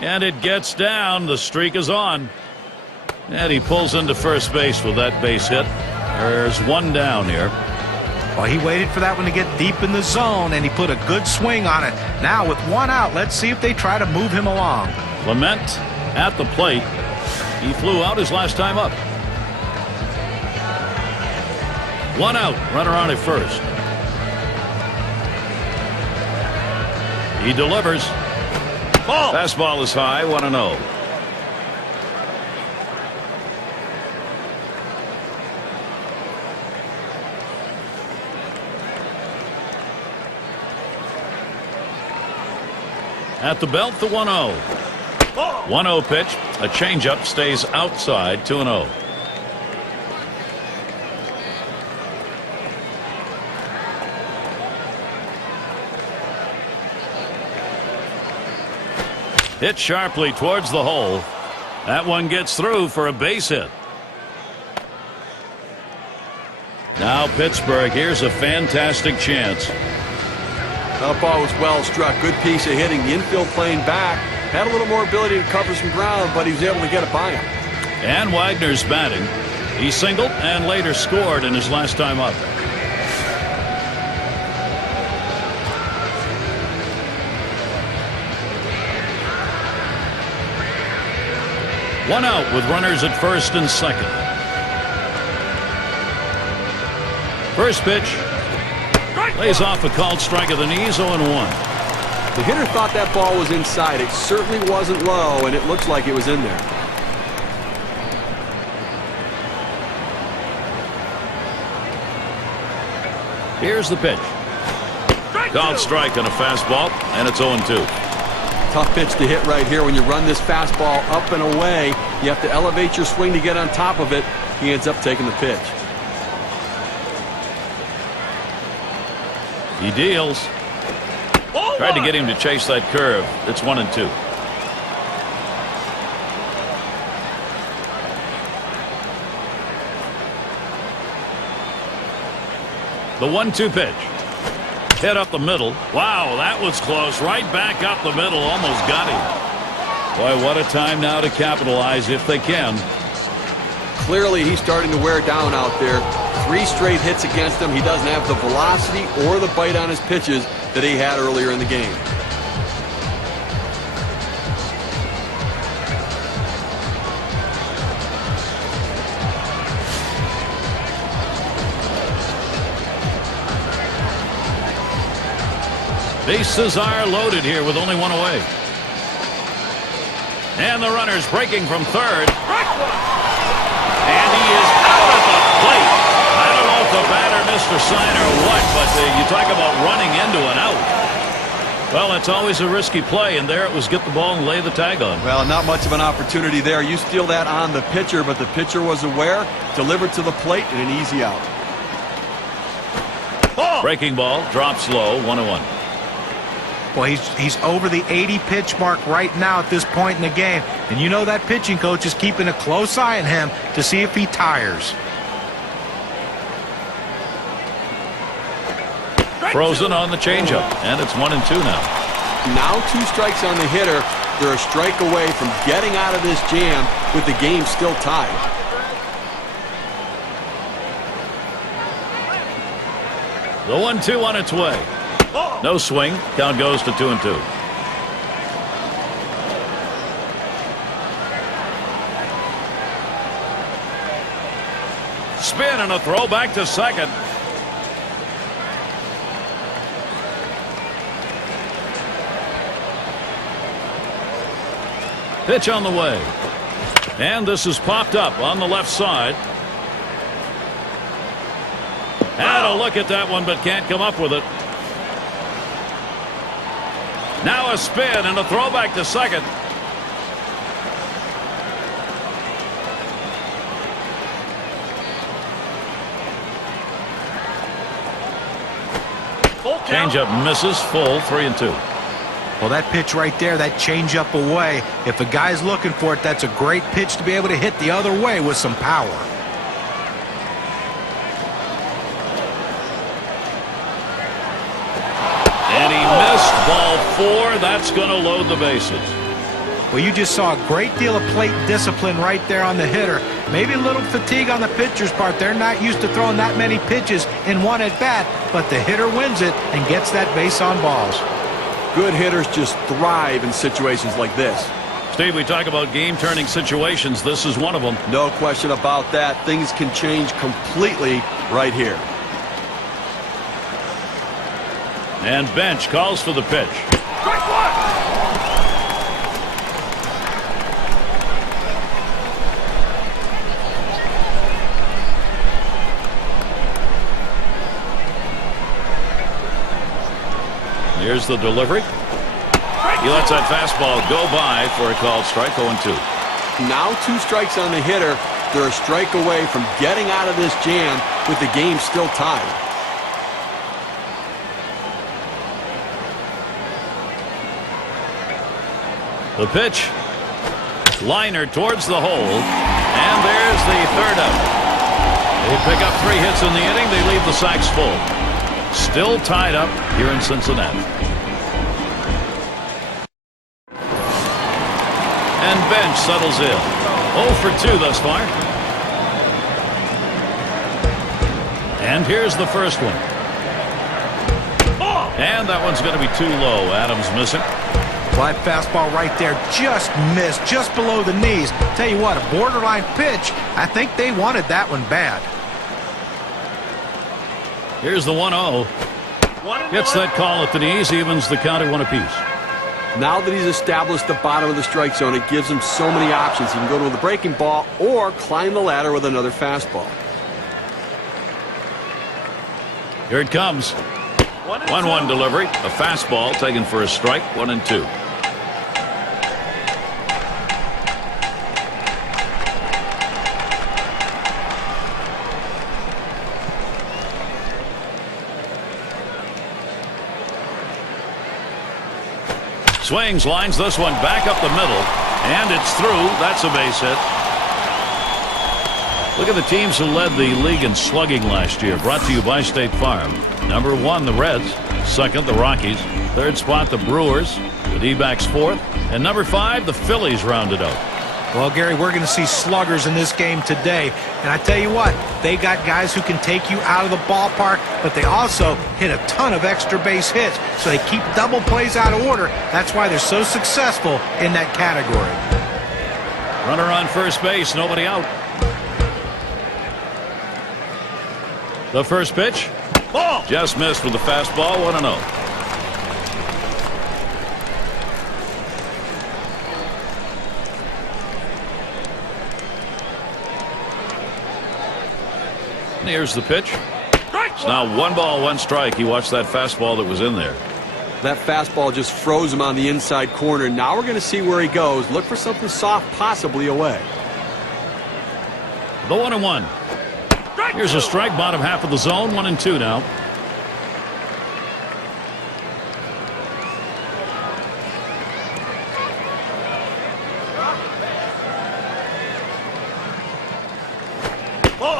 and it gets down. The streak is on. And he pulls into first base with that base hit. There's 1 down here. Well, he waited for that one to get deep in the zone, and he put a good swing on it. Now, with 1 out, let's see if they try to move him along. Clement at the plate. He flew out his last time up. 1 out. Runner on at first. He delivers. Ball. Fastball is high. 1-0. At the belt, the 1-0. 1-0 pitch. A changeup stays outside. 2-0. Hit sharply towards the hole. That one gets through for a base hit. Now Pittsburgh. Here's a fantastic chance. That ball was well struck. Good piece of hitting. The infield playing back. Had a little more ability to cover some ground, but he was able to get it by him. And Wagner's batting. He singled and later scored in his last time up. One out with runners at first and second. First pitch. Lays off a called strike of the knees, 0-1. The hitter thought that ball was inside. It certainly wasn't low, and it looks like it was in there. Here's the pitch. Called strike on a fastball, and it's 0-2. Tough pitch to hit right here. When you run this fastball up and away, you have to elevate your swing to get on top of it. He ends up taking the pitch. He deals. Tried to get him to chase that curve. It's 1-2. The 1-2 pitch. Hit up the middle. Wow, that was close. Right back up the middle. Almost got him. Boy, what a time now to capitalize if they can. Clearly, he's starting to wear down out there. 3 straight hits against him. He doesn't have the velocity or the bite on his pitches that he had earlier in the game. Bases are loaded here with only one away. And the runner's breaking from third. And he is out at the plate. I don't know if the batter missed a sign or what, but you talk about running into an out. Well, it's always a risky play, and there it was get the ball and lay the tag on. Well, not much of an opportunity there. You steal that on the pitcher, but the pitcher was aware, delivered to the plate, and an easy out. Breaking ball, drops low, 1-1. Well, he's over the 80 pitch mark right now at this point in the game. And you know that pitching coach is keeping a close eye on him to see if he tires. Frozen on the changeup, and it's 1-2 now. Now 2 strikes on the hitter. They're a strike away from getting out of this jam with the game still tied. The 1-2 on its way. No swing. Count goes to 2-2. Spin and a throw back to second. Pitch on the way. And this is popped up on the left side. Had a look at that one, but can't come up with it. Now a spin and a throw back to second. Changeup misses, full, 3-2. Well, that pitch right there, that changeup away, if a guy's looking for it, that's a great pitch to be able to hit the other way with some power. And he missed ball 4. That's going to load the bases. Well, you just saw a great deal of plate discipline right there on the hitter. Maybe a little fatigue on the pitcher's part. They're not used to throwing that many pitches in one at bat, but the hitter wins it and gets that base on balls. Good hitters just thrive in situations like this. Steve, we talk about game-turning situations. This is one of them. No question about that. Things can change completely right here. And Bench calls for the pitch. Strike 1! Here's the delivery. He lets that fastball go by for a called strike, 0-2. Now 2 strikes on the hitter. They're a strike away from getting out of this jam with the game still tied. The pitch. Liner towards the hole. And there's the third out. They pick up 3 hits in the inning. They leave the sacks full. Still tied up here in Cincinnati. And Bench settles in. 0 for 2 thus far. And here's the first one. And that one's going to be too low. Adams missing. Well, that fastball right there just missed, just below the knees. Tell you what, a borderline pitch. I think they wanted that one bad. Here's the 1-0. Gets that call at the knees, evens the count at 1 apiece. Now that he's established the bottom of the strike zone, it gives him so many options. He can go to the breaking ball or climb the ladder with another fastball. Here it comes. 1-1 delivery. A fastball taken for a strike. 1-2. Swings, lines this one back up the middle, and it's through. That's a base hit. Look at the teams who led the league in slugging last year. Brought to you by State Farm. Number 1, the Reds. Second, the Rockies. Third spot, the Brewers. The D-backs 4th. And number 5, the Phillies rounded out. Well, Gary, we're going to see sluggers in this game today. And I tell you what, they got guys who can take you out of the ballpark, but they also hit a ton of extra base hits. So they keep double plays out of order. That's why they're so successful in that category. Runner on first base, nobody out. The first pitch. Ball. Just missed with the fastball. 1-0. Here's the pitch. It's now 1 ball, 1 strike. He watched that fastball that was in there. That fastball just froze him on the inside corner. Now we're going to see where he goes. Look for something soft, possibly away. The 1-1. Here's a strike, bottom half of the zone. 1-2 now.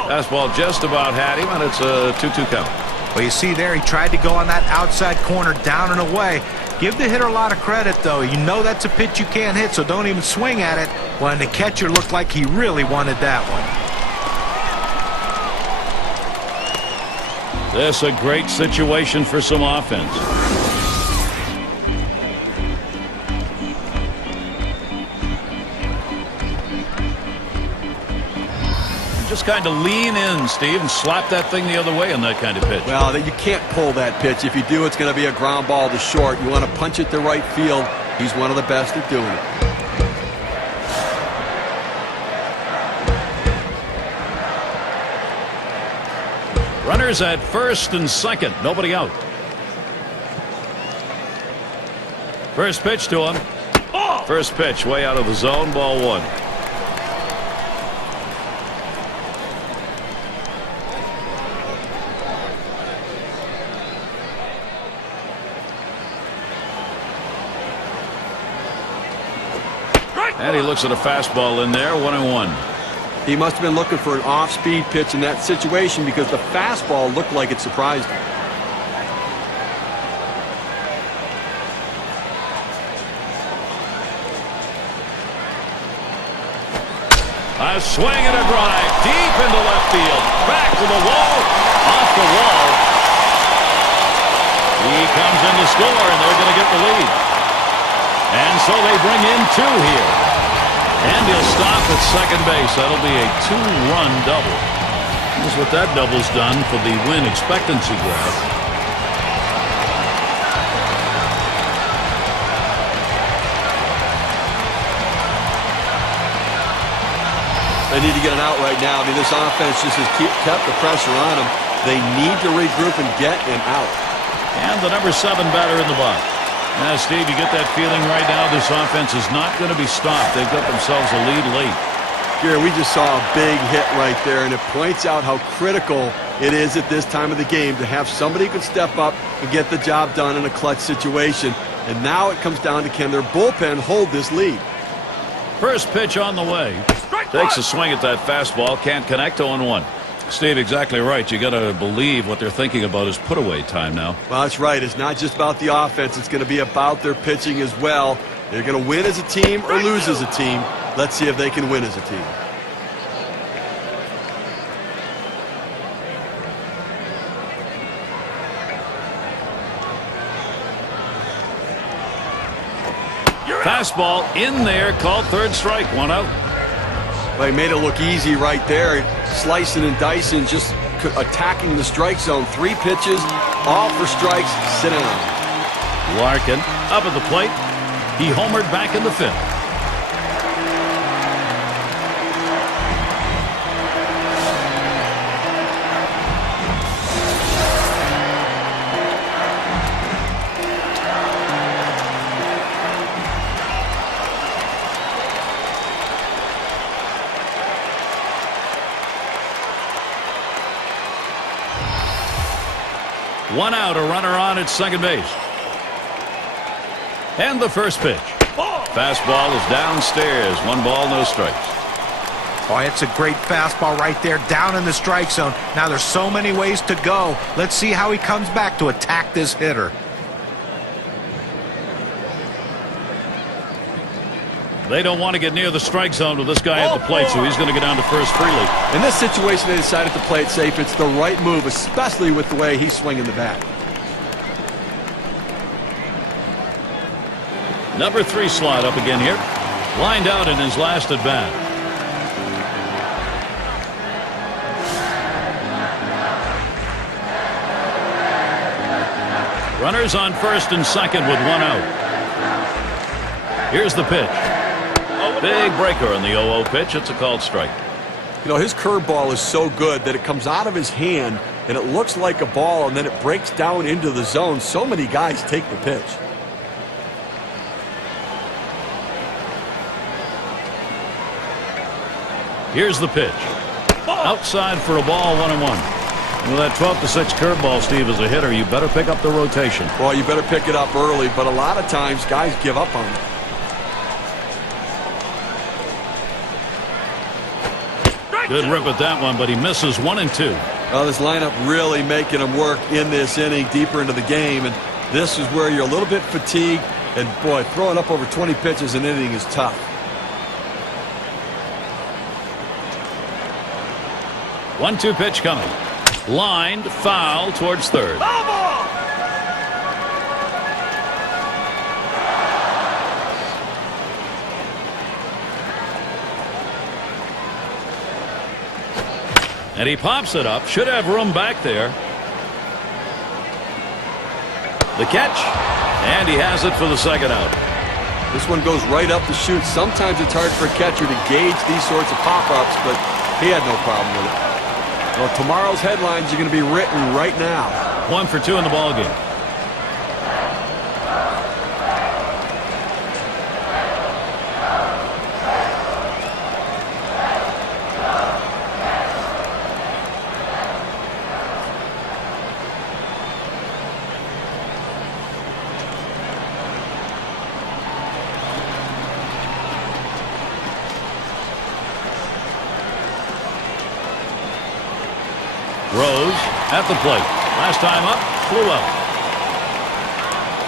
Fastball just about had him, and it's a 2-2 count. Well, you see there, he tried to go on that outside corner, down and away. Give the hitter a lot of credit, though. You know that's a pitch you can't hit, so don't even swing at it. Well, and the catcher looked like he really wanted that one. This a great situation for some offense. Just kind of lean in, Steve, and slap that thing the other way on that kind of pitch. Well, you can't pull that pitch. If you do, it's going to be a ground ball to short. You want to punch it to right field. He's one of the best at doing it. Runners at first and second. Nobody out. First pitch to him. First pitch way out of the zone. Ball 1. And he looks at a fastball in there. 1-1. He must have been looking for an off-speed pitch in that situation because the fastball looked like it surprised him. A swing and a drive deep into left field. Back to the wall. Off the wall. He comes in to score, and they're going to get the lead. And so they bring in 2 here. And he'll stop at second base. That'll be a 2-run double. Here's what that double's done for the win expectancy graph. They need to get an out right now. I mean, this offense just has kept the pressure on them. They need to regroup and get an out. And the number 7 batter in the box. Now, Steve, you get that feeling right now this offense is not going to be stopped. They've got themselves a lead late. Gary, we just saw a big hit right there, and it points out how critical it is at this time of the game to have somebody who can step up and get the job done in a clutch situation. And now it comes down to, can their bullpen hold this lead? First pitch on the way. Takes a swing at that fastball. Can't connect. 0-1. Steve, exactly right. You got to believe what they're thinking about is put away time now. Well, that's right. It's not just about the offense. It's going to be about their pitching as well. They're going to win as a team or lose as a team. Let's see if they can win as a team. Fastball in there, called third strike, 1 out. Well, he made it look easy right there. Slicing and dicing, just attacking the strike zone. 3 pitches, all for strikes. Sit down. Larkin up at the plate. He homered back in the 5th. One out, a runner on at second base. And the first pitch. Fastball is downstairs. 1 ball, no strikes. Oh, it's a great fastball right there, down in the strike zone. Now there's so many ways to go. Let's see how he comes back to attack this hitter. They don't want to get near the strike zone with this guy at the plate, so he's going to get down to first freely. In this situation, they decided to play it safe. It's the right move, especially with the way he's swinging the bat. Number 3 slot up again here. Lined out in his last at bat. Runners on first and second with 1 out. Here's the pitch. Big breaker on the 0-0 pitch. It's a called strike. You know, his curveball is so good that it comes out of his hand and it looks like a ball and then it breaks down into the zone. So many guys take the pitch. Here's the pitch. Outside for a ball, 1-1. With that 12-6 curveball, Steve, as a hitter, you better pick up the rotation. Well, you better pick it up early, but a lot of times guys give up on it. Good rip at that one, but he misses 1 and 2. Well, this lineup really making him work in this inning deeper into the game, and this is where you're a little bit fatigued, and boy, throwing up over 20 pitches an inning is tough. One-two pitch coming. Lined foul towards third. And he pops it up. Should have room back there. The catch. And he has it for the second out. This one goes right up the chute. Sometimes it's hard for a catcher to gauge these sorts of pop-ups, but he had no problem with it. Well, tomorrow's headlines are going to be written right now. 1 for 2 in the ballgame. Rose at the plate. Last time up, flew out.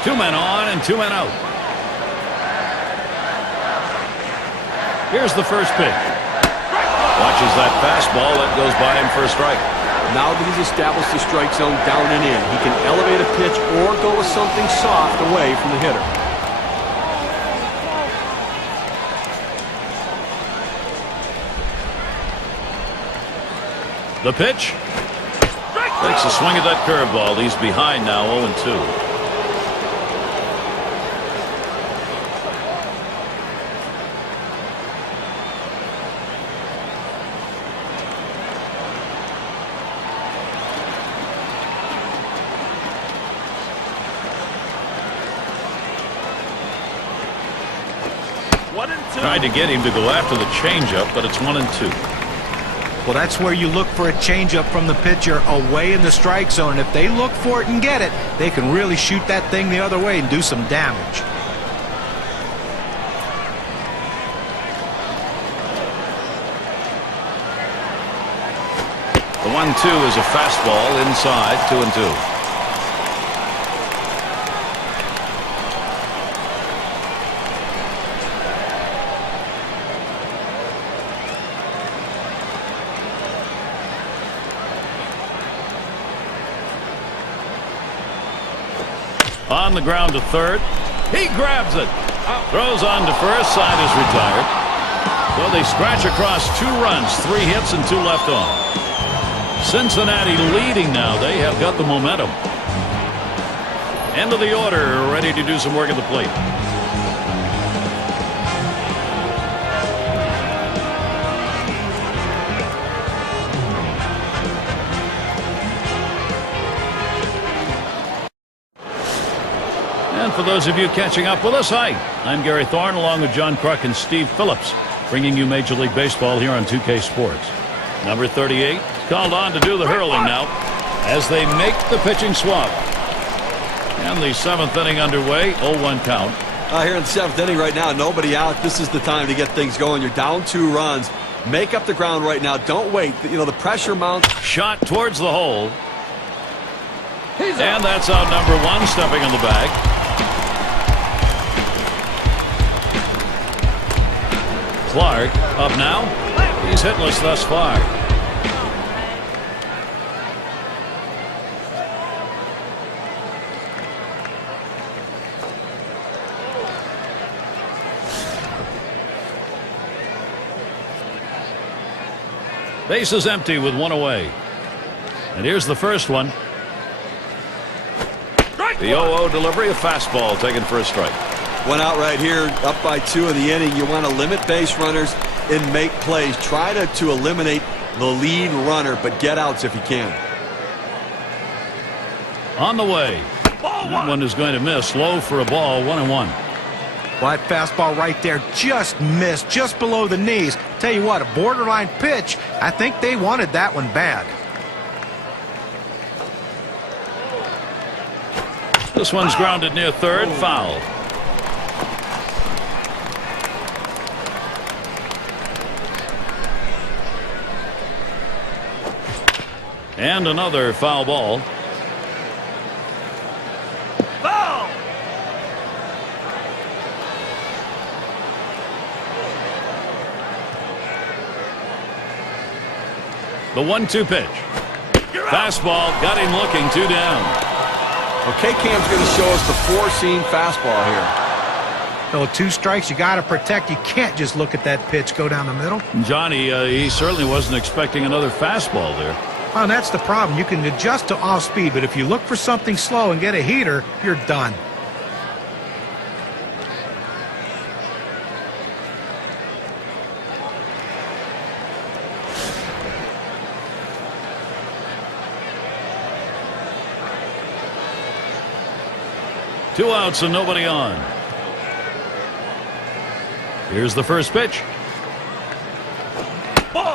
2 men on and 2 men out. Here's the first pitch. Watches that fastball. That goes by him for a strike. Now that he's established the strike zone down and in, he can elevate a pitch or go with something soft away from the hitter. The pitch. Takes a swing at that curveball. He's behind now, 0-2. Tried to get him to go after the changeup, but it's 1-2. Well, that's where you look for a changeup from the pitcher away in the strike zone. If they look for it and get it, they can really shoot that thing the other way and do some damage. The 1-2 is a fastball inside, 2-2. On the ground to third. He grabs it. Throws on to first. Side is retired. So they scratch across 2 runs, 3 hits, and 2 left on. Cincinnati leading now. They have got the momentum. End of the order, ready to do some work at the plate. And for those of you catching up with us, hi, I'm Gary Thorne along with John Kruk and Steve Phillips, bringing you Major League Baseball here on 2K Sports. Number 38 is called on to do the hurling now as they make the pitching swap. And the 7th inning underway, 0-1 count. Here in the 7th inning right now, nobody out. This is the time to get things going. You're down 2 runs. Make up the ground right now. Don't wait. You know, the pressure mounts. Shot towards the hole. And that's out number 1, stepping in the bag. Clark up now. He's hitless thus far. Base is empty with 1 away. And here's the first one. The 0-0 delivery, a fastball taken for a strike. One out right here, up by 2 in the inning. You want to limit base runners and make plays. Try to eliminate the lead runner, but get outs if you can. On the way. That one is going to miss. Low for a ball, 1-1. Well, that fastball right there just missed, just below the knees. Tell you what, a borderline pitch. I think they wanted that one bad. This one's grounded near third, foul. And another foul ball. The 1-2 pitch. Fastball got him looking, 2 down. Okay, Cam's going to show us the 4-seam fastball here. So 2 strikes, you got to protect. You can't just look at that pitch go down the middle. Johnny, he certainly wasn't expecting another fastball there. Oh, and that's the problem. You can adjust to off speed, but if you look for something slow and get a heater, you're done. Two outs and nobody on. Here's the first pitch.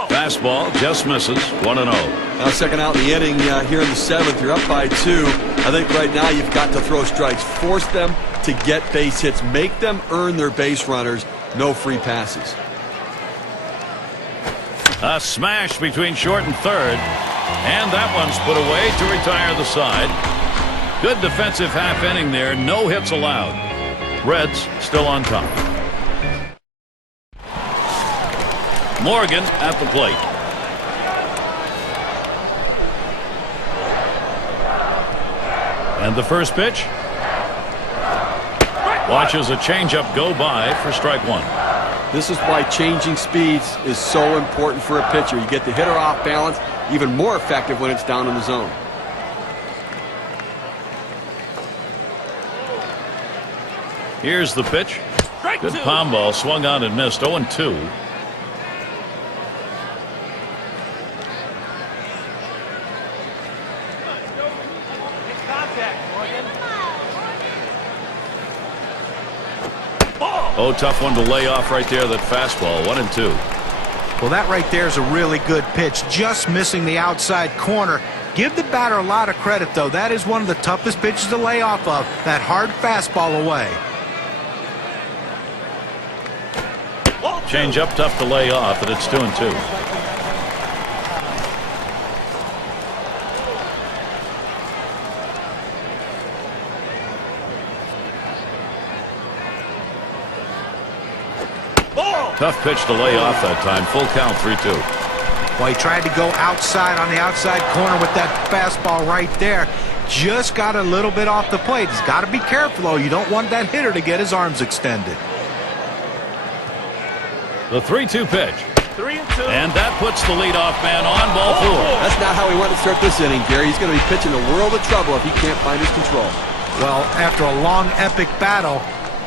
Fastball just misses. 1-0. Now second out in the inning here in the 7th. You're up by 2. I think right now you've got to throw strikes. Force them to get base hits. Make them earn their base runners. No free passes. A smash between short and third. And that one's put away to retire the side. Good defensive half inning there. No hits allowed. Reds still on top. Morgan at the plate. And the first pitch. Watches a changeup go by for strike 1. This is why changing speeds is so important for a pitcher. You get the hitter off balance, even more effective when it's down in the zone. Here's the pitch. Good palm ball, swung on and missed. 0-2. Oh, tough one to lay off right there, that fastball. 1-2. Well, that right there is a really good pitch, just missing the outside corner. Give the batter a lot of credit, though. That is one of the toughest pitches to lay off of, that hard fastball away. Change up, tough to lay off, and it's 2-2. Tough pitch to lay off that time. Full count, 3-2. Well, he tried to go outside on the outside corner with that fastball right there. just got a little bit off the plate. He's got to be careful, though. You don't want that hitter to get his arms extended. The 3-2 pitch. 3-2. And that puts the leadoff man on, ball 4. That's not how he wanted to start this inning, Gary. He's going to be pitching a world of trouble if he can't find his control. Well, after a long, epic battle,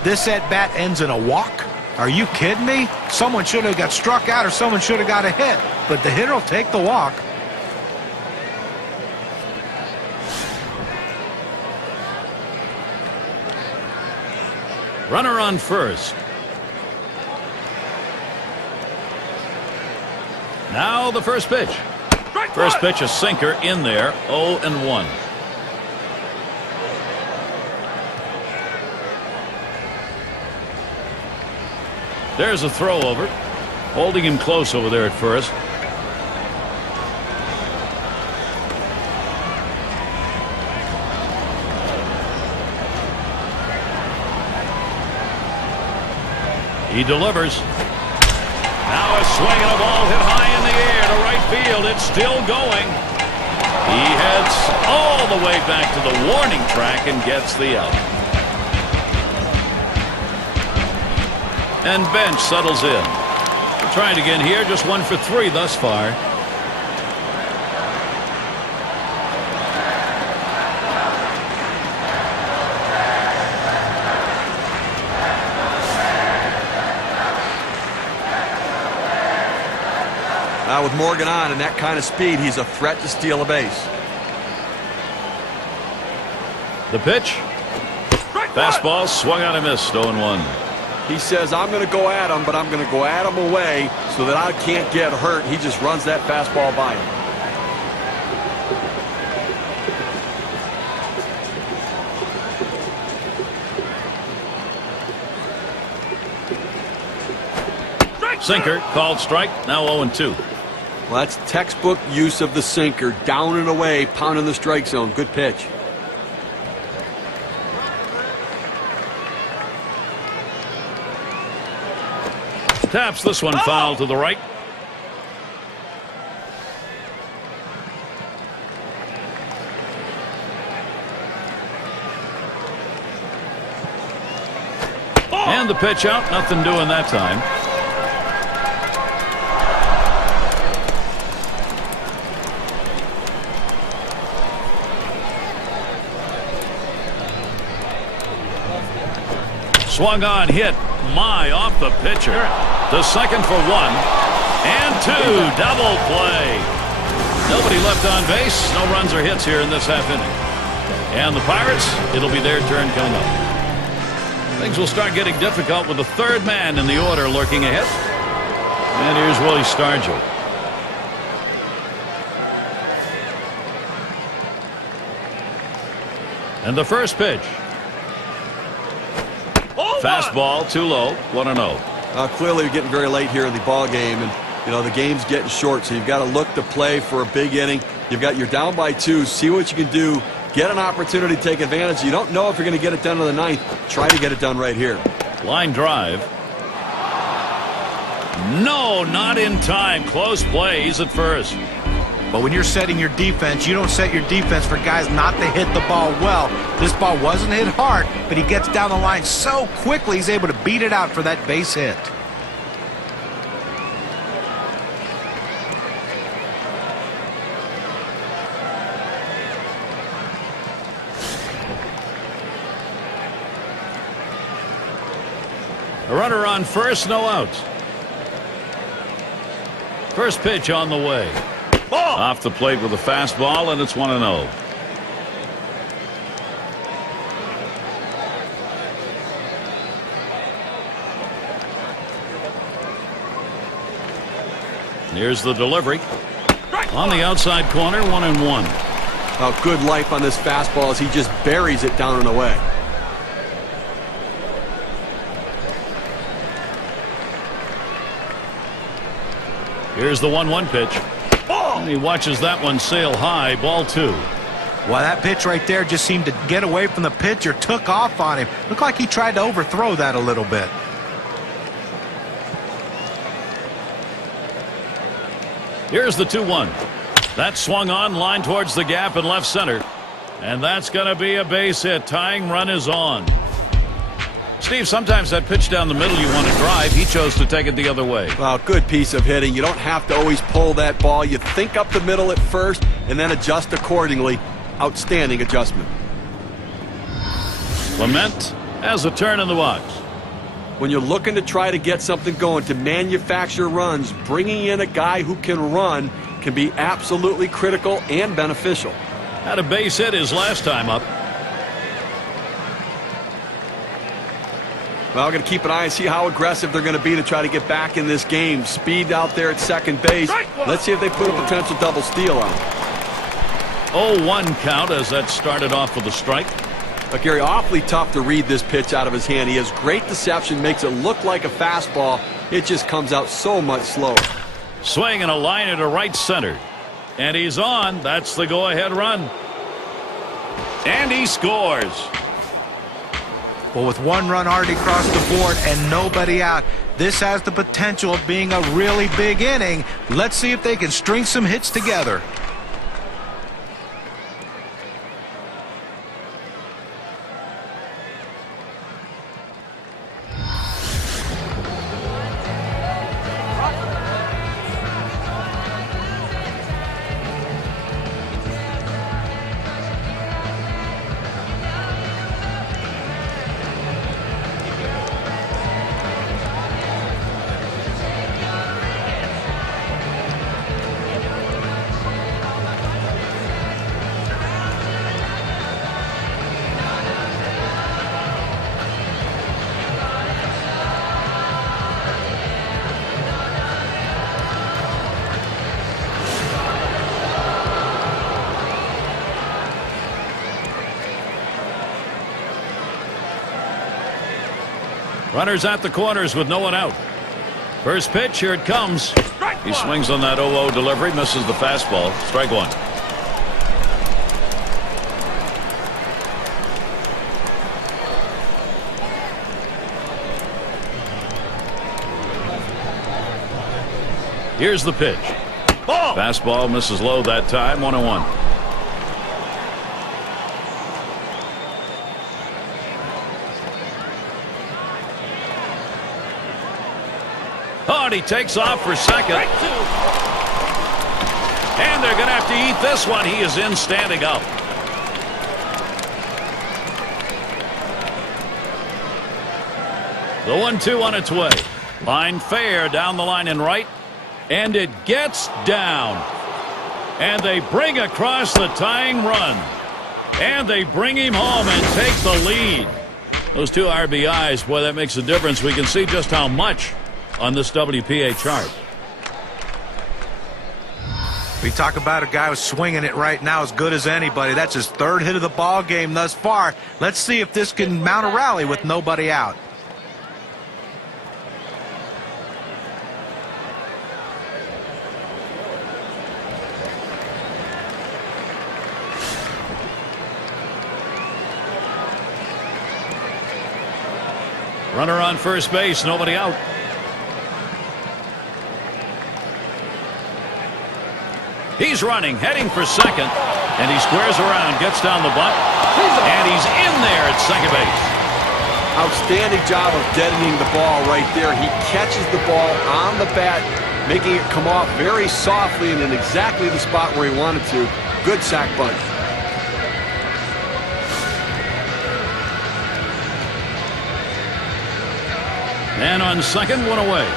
this at-bat ends in a walk? Are you kidding me? Someone should have got struck out or someone should have got a hit. But the hitter will take the walk. Runner on first. Now the first pitch. First pitch, a sinker in there, 0-1. There's a throw over. Holding him close over there at first. He delivers. Now a swing and a ball hit high in the air to right field. It's still going. He heads all the way back to the warning track and gets the out. And Bench settles in. Trying again here, just 1 for 3 thus far. Now with Morgan on and that kind of speed, he's a threat to steal a base. The pitch. Fastball swung on and missed, 0-1. He says, I'm going to go at him, but I'm going to go at him away so that I can't get hurt. He just runs that fastball by him. Sinker, called strike, now 0-2. Well, that's textbook use of the sinker. Down and away, pounding the strike zone. Good pitch. Taps this one foul to the right. And the pitch out, nothing doing that time. Swung on, hit, off the pitcher. To second for 1 and 2. Double play. Nobody left on base. No runs or hits here in this half inning. And the Pirates, it'll be their turn coming up. Things will start getting difficult with the third man in the order lurking ahead. And here's Willie Stargell. And the first pitch. Fastball too low, 1-0. Clearly we're getting very late here in the ball game, and the game's getting short, so you've got to look to play for a big inning. You're down by 2. See what you can do. Get an opportunity to take advantage. You don't know if you're going to get it done in the 9th. Try to get it done right here. Line drive. No, not in time. Close play. He's at first. But when you're setting your defense, you don't set your defense for guys not to hit the ball well. This ball wasn't hit hard, but he gets down the line so quickly he's able to beat it out for that base hit. A runner on first, no outs. First pitch on the way. Off the plate with a fastball, and it's 1-0. Here's the delivery. On the outside corner, 1-1. Good life on this fastball as he just buries it down and away. Here's the 1-1 pitch. And he watches that one sail high, ball 2. Well, that pitch right there just seemed to get away from the pitcher, took off on him. Looked like he tried to overthrow that a little bit. Here's the 2-1. That swung on, line towards the gap in left center. And that's going to be a base hit. Tying run is on. Steve, sometimes that pitch down the middle you want to drive. He chose to take it the other way. Well, good piece of hitting. You don't have to always pull that ball. You think up the middle at first and then adjust accordingly. Outstanding adjustment. Clement has a turn in the box. When you're looking to try to get something going, to manufacture runs, bringing in a guy who can run can be absolutely critical and beneficial. Had a base hit his last time up. Well, going to keep an eye and see how aggressive they're going to be to try to get back in this game. Speed out there at second base. Let's see if they put a potential double steal on. 0-1 count as that started off with a strike. But Gary, awfully tough to read this pitch out of his hand. He has great deception, makes it look like a fastball. It just comes out so much slower. Swing and a liner to right center. And he's on. That's the go-ahead run. And he scores. Well, with one run already across the board and nobody out, this has the potential of being a really big inning. Let's see if they can string some hits together. Runners at the corners with no one out. First pitch, here it comes. He swings on that 0-0 delivery, misses the fastball. Strike one. Here's the pitch. Fastball misses low that time. 1-1. Oh, and he takes off for second. And they're going to have to eat this one. He is in standing up. The 1-2 on its way. Line fair down the line and right. And it gets down. And they bring across the tying run. And they bring him home and take the lead. Those two RBIs, boy, that makes a difference. We can see just how much on this WPA chart. We talk about a guy who's swinging it right now as good as anybody. That's his third hit of the ball game thus far. Let's see if this can mount a rally with nobody out. Runner on first base, nobody out. He's running, heading for second, and he squares around, gets down the bunt, and he's in there at second base. Outstanding job of deadening the ball right there. He catches the ball on the bat, making it come off very softly and in exactly the spot where he wanted to. Good sac bunt. And on second, one away.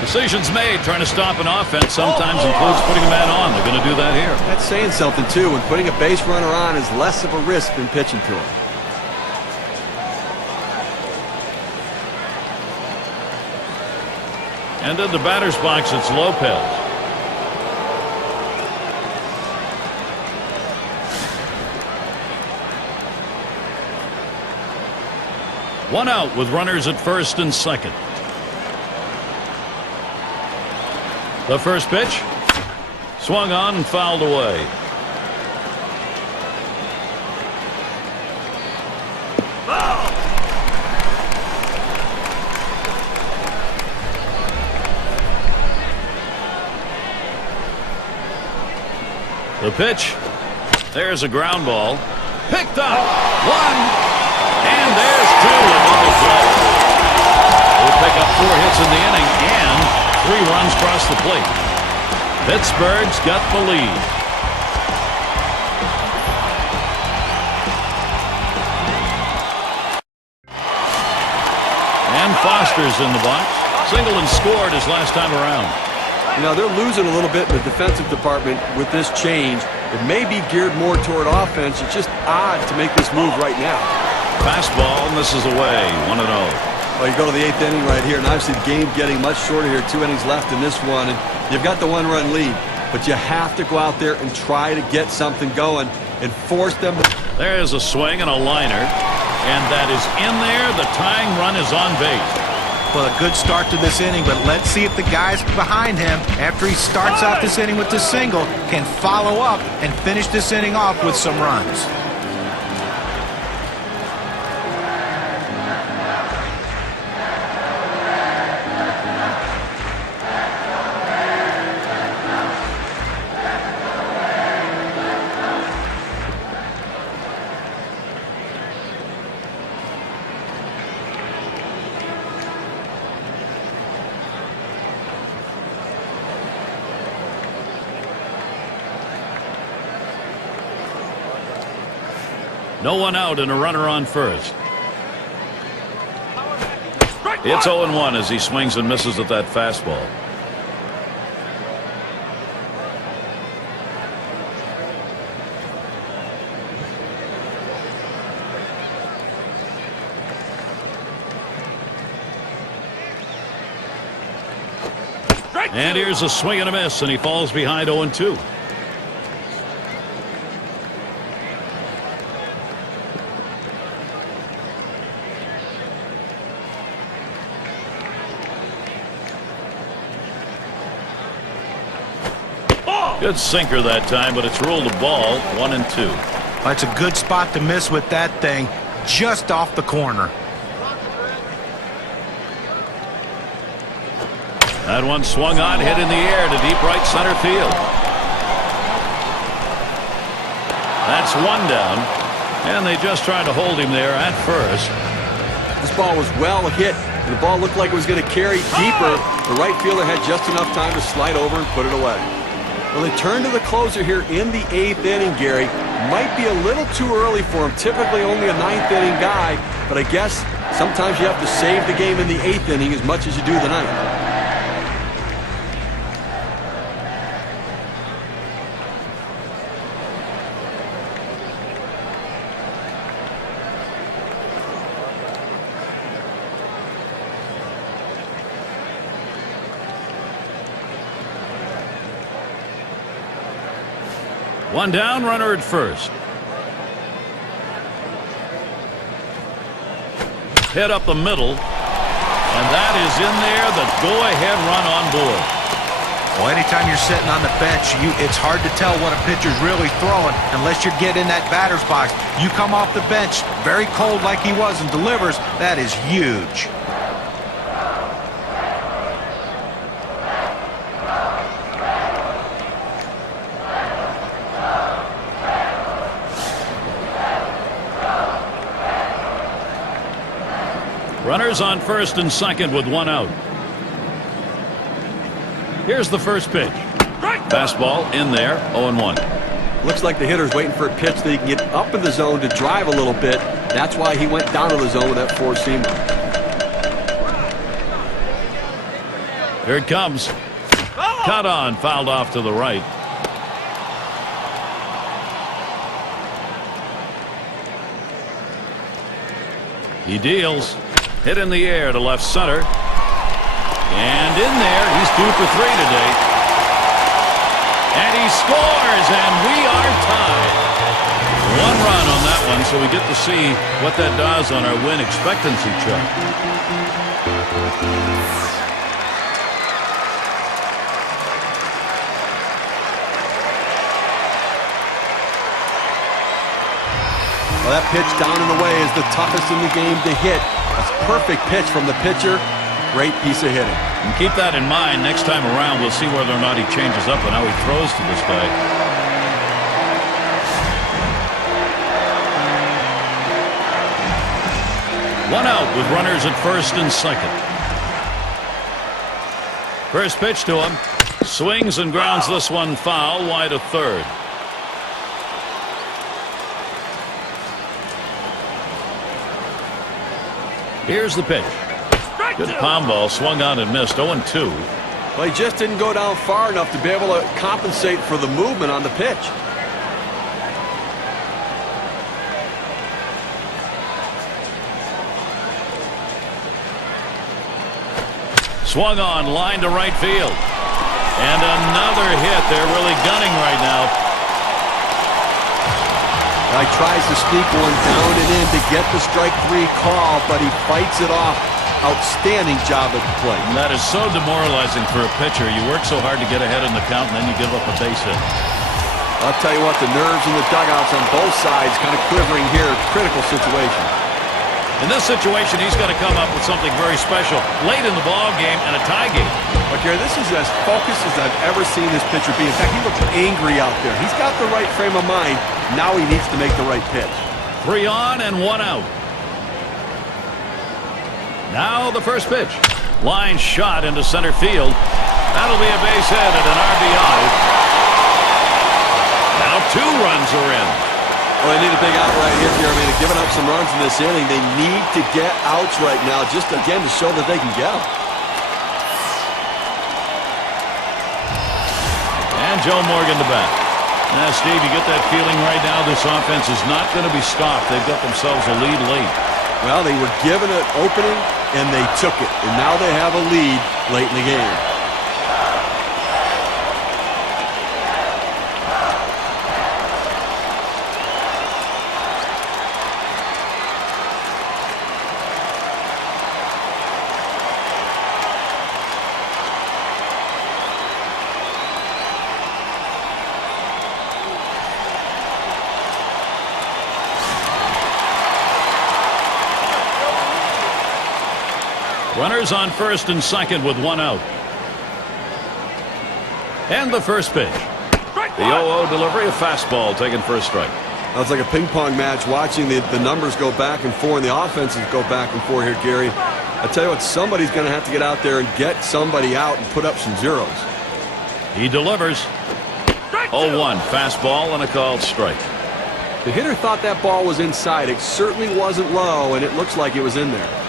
Decisions made, trying to stop an offense sometimes includes putting a man on. They're going to do that here. That's saying something, too. When putting a base runner on is less of a risk than pitching to him. And in the batter's box, it's Lopez. One out with runners at first and second. The first pitch swung on and fouled away. The pitch. There's a ground ball. Picked up. One. And there's two. A double play. They'll pick up 4 hits in the inning and 3 runs across the plate. Pittsburgh's got the lead. And Foster's in the box. Singled and scored his last time around. You know, they're losing a little bit in the defensive department with this change. It may be geared more toward offense. It's just odd to make this move right now. Fastball, and this is away. 1-0. Well, you go to the 8th inning right here, and obviously the game getting much shorter here. 2 innings left in this one, and you've got the 1-run lead. But you have to go out there and try to get something going and force them. There's a swing and a liner, and that is in there. The tying run is on base. Well, a good start to this inning, but let's see if the guys behind him, after he starts out this inning with the single, can follow up and finish this inning off with some runs. No one out and a runner on first. It's 0-1 as he swings and misses at that fastball. And here's a swing and a miss, and he falls behind 0-2. Good sinker that time, but it's ruled a ball. 1-2. That's a good spot to miss with that thing, just off the corner. That one swung on, hit in the air to deep right center field. That's one down, and they just tried to hold him there at first. This ball was well hit, and the ball looked like it was going to carry deeper. The right fielder had just enough time to slide over and put it away. Well, they turn to the closer here in the 8th inning, Gary. Might be a little too early for him. Typically only a 9th inning guy, but I guess sometimes you have to save the game in the 8th inning as much as you do the 9th. One down, runner at first. Hit up the middle, and that is in there, the go-ahead run on board. Well, anytime you're sitting on the bench, it's hard to tell what a pitcher's really throwing unless you're getting in that batter's box. You come off the bench very cold like he was and delivers, that is huge. Runners on first and second with one out. Here's the first pitch. Fastball in there, 0-1. Looks like the hitter's waiting for a pitch that he can get up in the zone to drive a little bit. That's why he went down to the zone with that four-seamer. Here it comes. Cut on, fouled off to the right. He deals. Hit in the air to left center. And in there, he's 2 for 3 today. And he scores, and we are tied. 1 run on that one, so we get to see what that does on our win expectancy chart. Well, that pitch down and away is the toughest in the game to hit. That's a perfect pitch from the pitcher. Great piece of hitting. And keep that in mind. Next time around, we'll see whether or not he changes up and how he throws to this guy. One out with runners at first and second. First pitch to him. Swings and grounds this one foul wide of third. Here's the pitch. Good palm ball, swung on and missed. 0-2. Well, he just didn't go down far enough to be able to compensate for the movement on the pitch. Swung on, line to right field. And another hit. They're really gunning right now. He tries to sneak one down and in to get the strike 3 call, but he fights it off. Outstanding job at the plate. And that is so demoralizing for a pitcher. You work so hard to get ahead in the count, and then you give up a base hit. I'll tell you what, the nerves in the dugouts on both sides kind of quivering here. Critical situation. In this situation, he's got to come up with something very special late in the ball game and a tie game. But Gary, this is as focused as I've ever seen this pitcher be. In fact, he looks angry out there. He's got the right frame of mind. Now he needs to make the right pitch. 3 on and 1 out. Now the first pitch. Line shot into center field. That'll be a base hit and an RBI. Now 2 runs are in. Well, they need a big out right here, Jeremy. They've given up some runs in this inning. They need to get outs right now, just again to show that they can get them. And Joe Morgan to bat. Now, Steve, you get that feeling right now this offense is not going to be stopped. They've got themselves a lead late. Well, they were given an opening, and they took it. And now they have a lead late in the game. Runners on first and second with 1 out. And the first pitch. The 0-0 delivery, a fastball taken for a strike. It's like a ping pong match watching the numbers go back and forth and the offenses go back and forth here, Gary. I tell you what, somebody's going to have to get out there and get somebody out and put up some zeros. He delivers. 0-1 fastball and a called strike. The hitter thought that ball was inside. It certainly wasn't low, and it looks like it was in there.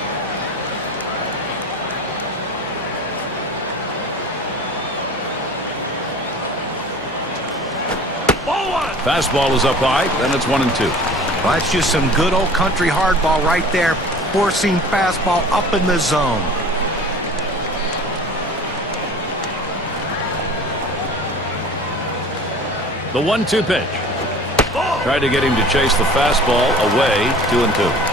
Fastball is up high, then it's 1-2. Well, that's just some good old country hardball right there. Four-seam fastball up in the zone. The 1-2 pitch. Tried to get him to chase the fastball away. 2-2.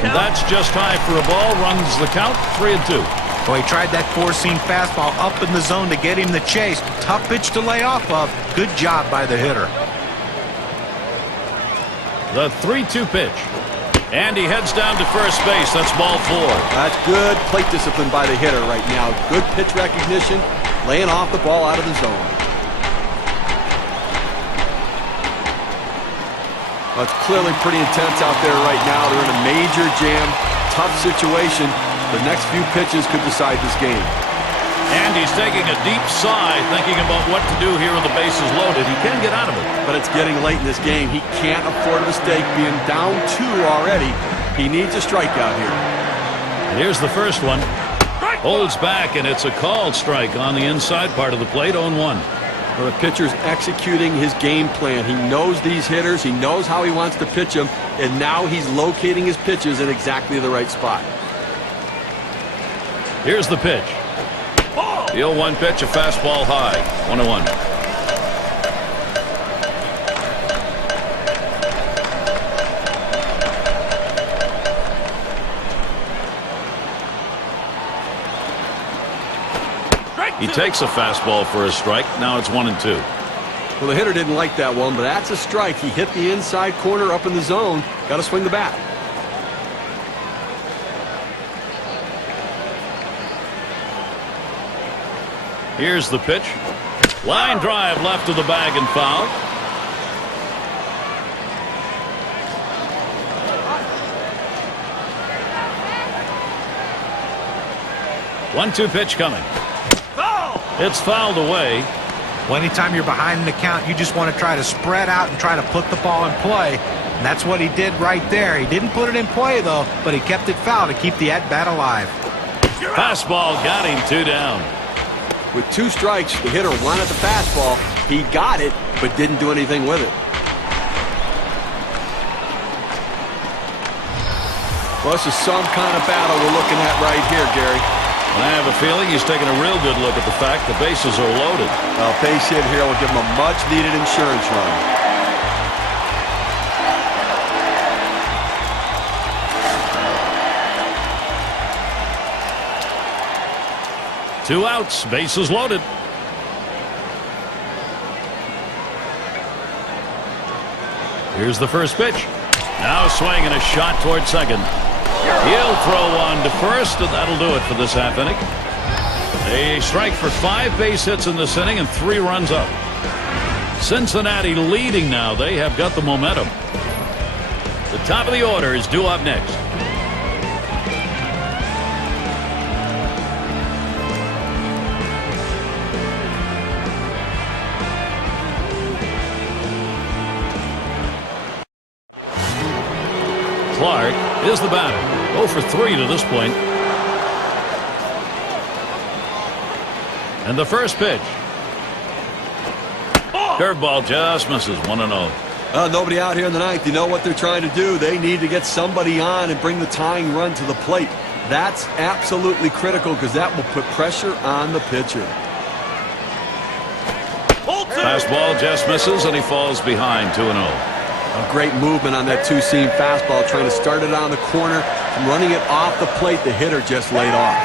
And that's just high for a ball. Runs the count. 3-2. Well, he tried that four-seam fastball up in the zone to get him the chase. Tough pitch to lay off of. Good job by the hitter. The 3-2 pitch. And he heads down to first base. That's ball 4. That's good plate discipline by the hitter right now. Good pitch recognition. Laying off the ball out of the zone. Well, it's clearly pretty intense out there right now. They're in a major jam. Tough situation. The next few pitches could decide this game. And he's taking a deep sigh, thinking about what to do here with the bases loaded. He can get out of it. But it's getting late in this game. He can't afford a mistake. Being down 2 already, he needs a strikeout here. And here's the first one. Holds back, and it's a called strike on the inside part of the plate. 0-1. Well, the pitcher's executing his game plan. He knows these hitters. He knows how he wants to pitch them. And now he's locating his pitches in exactly the right spot. Here's the pitch. The 0-1 pitch, a fastball high. 1-1. He takes a fastball for a strike. Now it's 1-2. Well, the hitter didn't like that one, but that's a strike. He hit the inside corner up in the zone. Got to swing the bat. Here's the pitch. Line drive left of the bag and foul. One-two pitch coming. It's fouled away. Well, anytime you're behind in the count, you just want to try to spread out and try to put the ball in play. And that's what he did right there. He didn't put it in play, though, but he kept it foul to keep the at-bat alive. Fastball got him, 2 down. With 2 strikes, the hitter wanted the fastball. He got it, but didn't do anything with it. Well, this is some kind of battle we're looking at right here, Gary. And I have a feeling he's taking a real good look at the fact the bases are loaded. Well, base hit here will give him a much-needed insurance run. Two outs, bases loaded. Here's the first pitch. Now swinging a shot toward second. He'll throw one to first, and that'll do it for this half inning. A strike for 5 base hits in this inning and 3 runs up. Cincinnati leading now. They have got the momentum. The top of the order is due up next. Clark is the batter. 0 for 3 to this point. And the first pitch. Curveball just misses. 1-0. Nobody out here in the ninth. You know what they're trying to do. They need to get somebody on and bring the tying run to the plate. That's absolutely critical because that will put pressure on the pitcher. Fastball just misses, and he falls behind 2-0. A great movement on that two-seam fastball, trying to start it on the corner, running it off the plate. The hitter just laid off.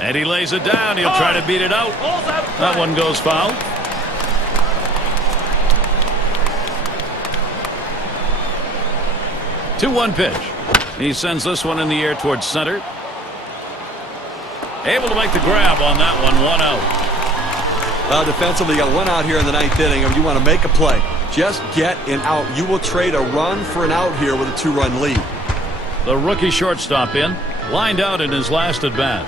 And he lays it down. He'll try to beat it out. That one goes foul. Two-one pitch. He sends this one in the air towards center. Able to make the grab on that one. 1 out. Defensively, you got 1 out here in the ninth inning. If you want to make a play, just get an out. You will trade a run for an out here with a 2-run lead. The rookie shortstop in, lined out in his last at bat.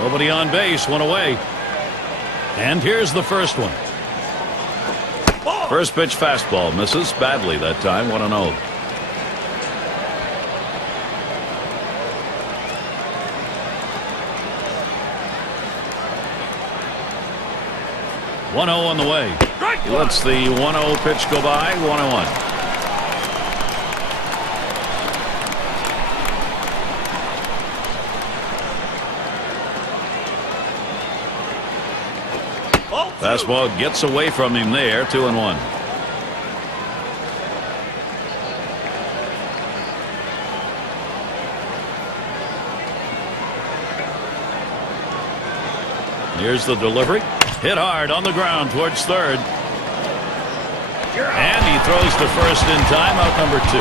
Nobody on base, 1 away. And here's the first one. First pitch fastball misses badly that time. 1-0. On the way. He lets the 1-0 pitch go by. 1-1. Fastball gets away from him there. 2-1. Here's the delivery. Hit hard on the ground towards third. And he throws to first in time. Out number 2.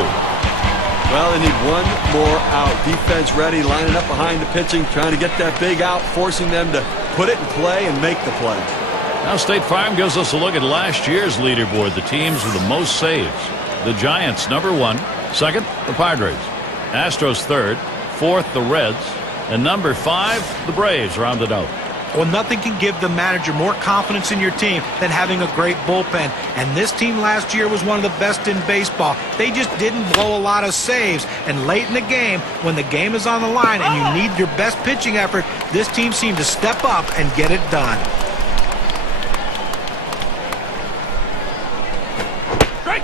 Well, they need 1 more out. Defense ready, lining up behind the pitching, trying to get that big out, forcing them to put it in play and make the play. Now State Farm gives us a look at last year's leaderboard. The teams with the most saves. The Giants, number 1. Second, the Padres. Astros, third. Fourth, the Reds. And number 5, the Braves, rounded out. Well, nothing can give the manager more confidence in your team than having a great bullpen. And this team last year was one of the best in baseball. They just didn't blow a lot of saves. And late in the game, when the game is on the line and you need your best pitching effort, this team seemed to step up and get it done.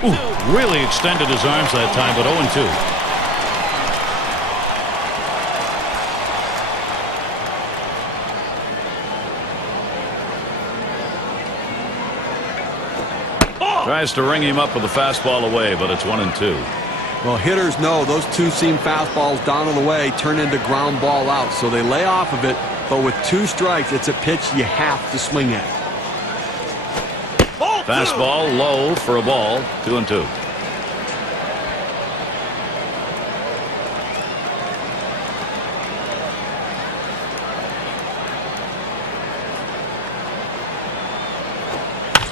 Ooh, really extended his arms that time, but 0-2. Tries to ring him up with a fastball away, but it's 1-2. Well, hitters know those two-seam fastballs down on the way turn into ground ball out, so they lay off of it, but with 2 strikes, it's a pitch you have to swing at. Fastball low for a ball, 2-2.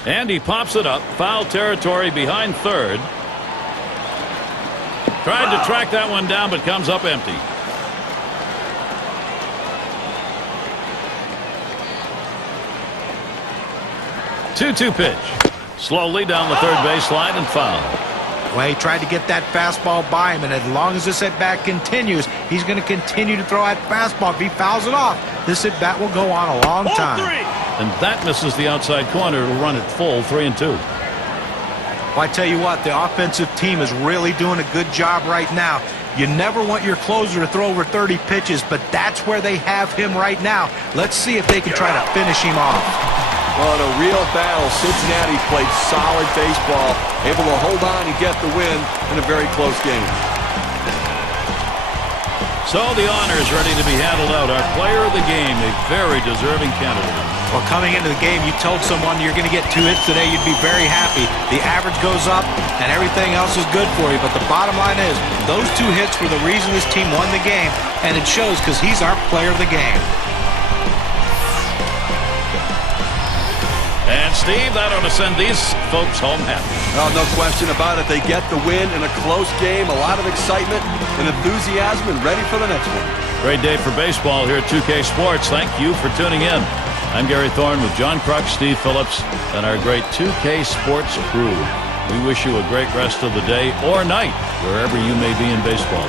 And he pops it up, foul territory behind third. Tried to track that one down, but comes up empty. Two-two pitch. Slowly down the third baseline and foul. Well, he tried to get that fastball by him, and as long as this at-bat continues, he's going to continue to throw that fastball. If he fouls it off, this at-bat will go on a long time. And that misses the outside corner. It'll run it full, 3-2. Well, I tell you what, the offensive team is really doing a good job right now. You never want your closer to throw over 30 pitches, but that's where they have him right now. Let's see if they can try to finish him off. Well, in a real battle, Cincinnati played solid baseball, able to hold on and get the win in a very close game. So the honor is ready to be handed out. Our player of the game, a very deserving candidate. Well, coming into the game, you told someone you're going to get 2 hits today, you'd be very happy. The average goes up, and everything else is good for you. But the bottom line is, those 2 hits were the reason this team won the game, and it shows because he's our player of the game. And, Steve, that ought to send these folks home happy. Well, no question about it. They get the win in a close game, a lot of excitement and enthusiasm, and ready for the next one. Great day for baseball here at 2K Sports. Thank you for tuning in. I'm Gary Thorne with John Kruk, Steve Phillips, and our great 2K Sports crew. We wish you a great rest of the day or night, wherever you may be in baseball.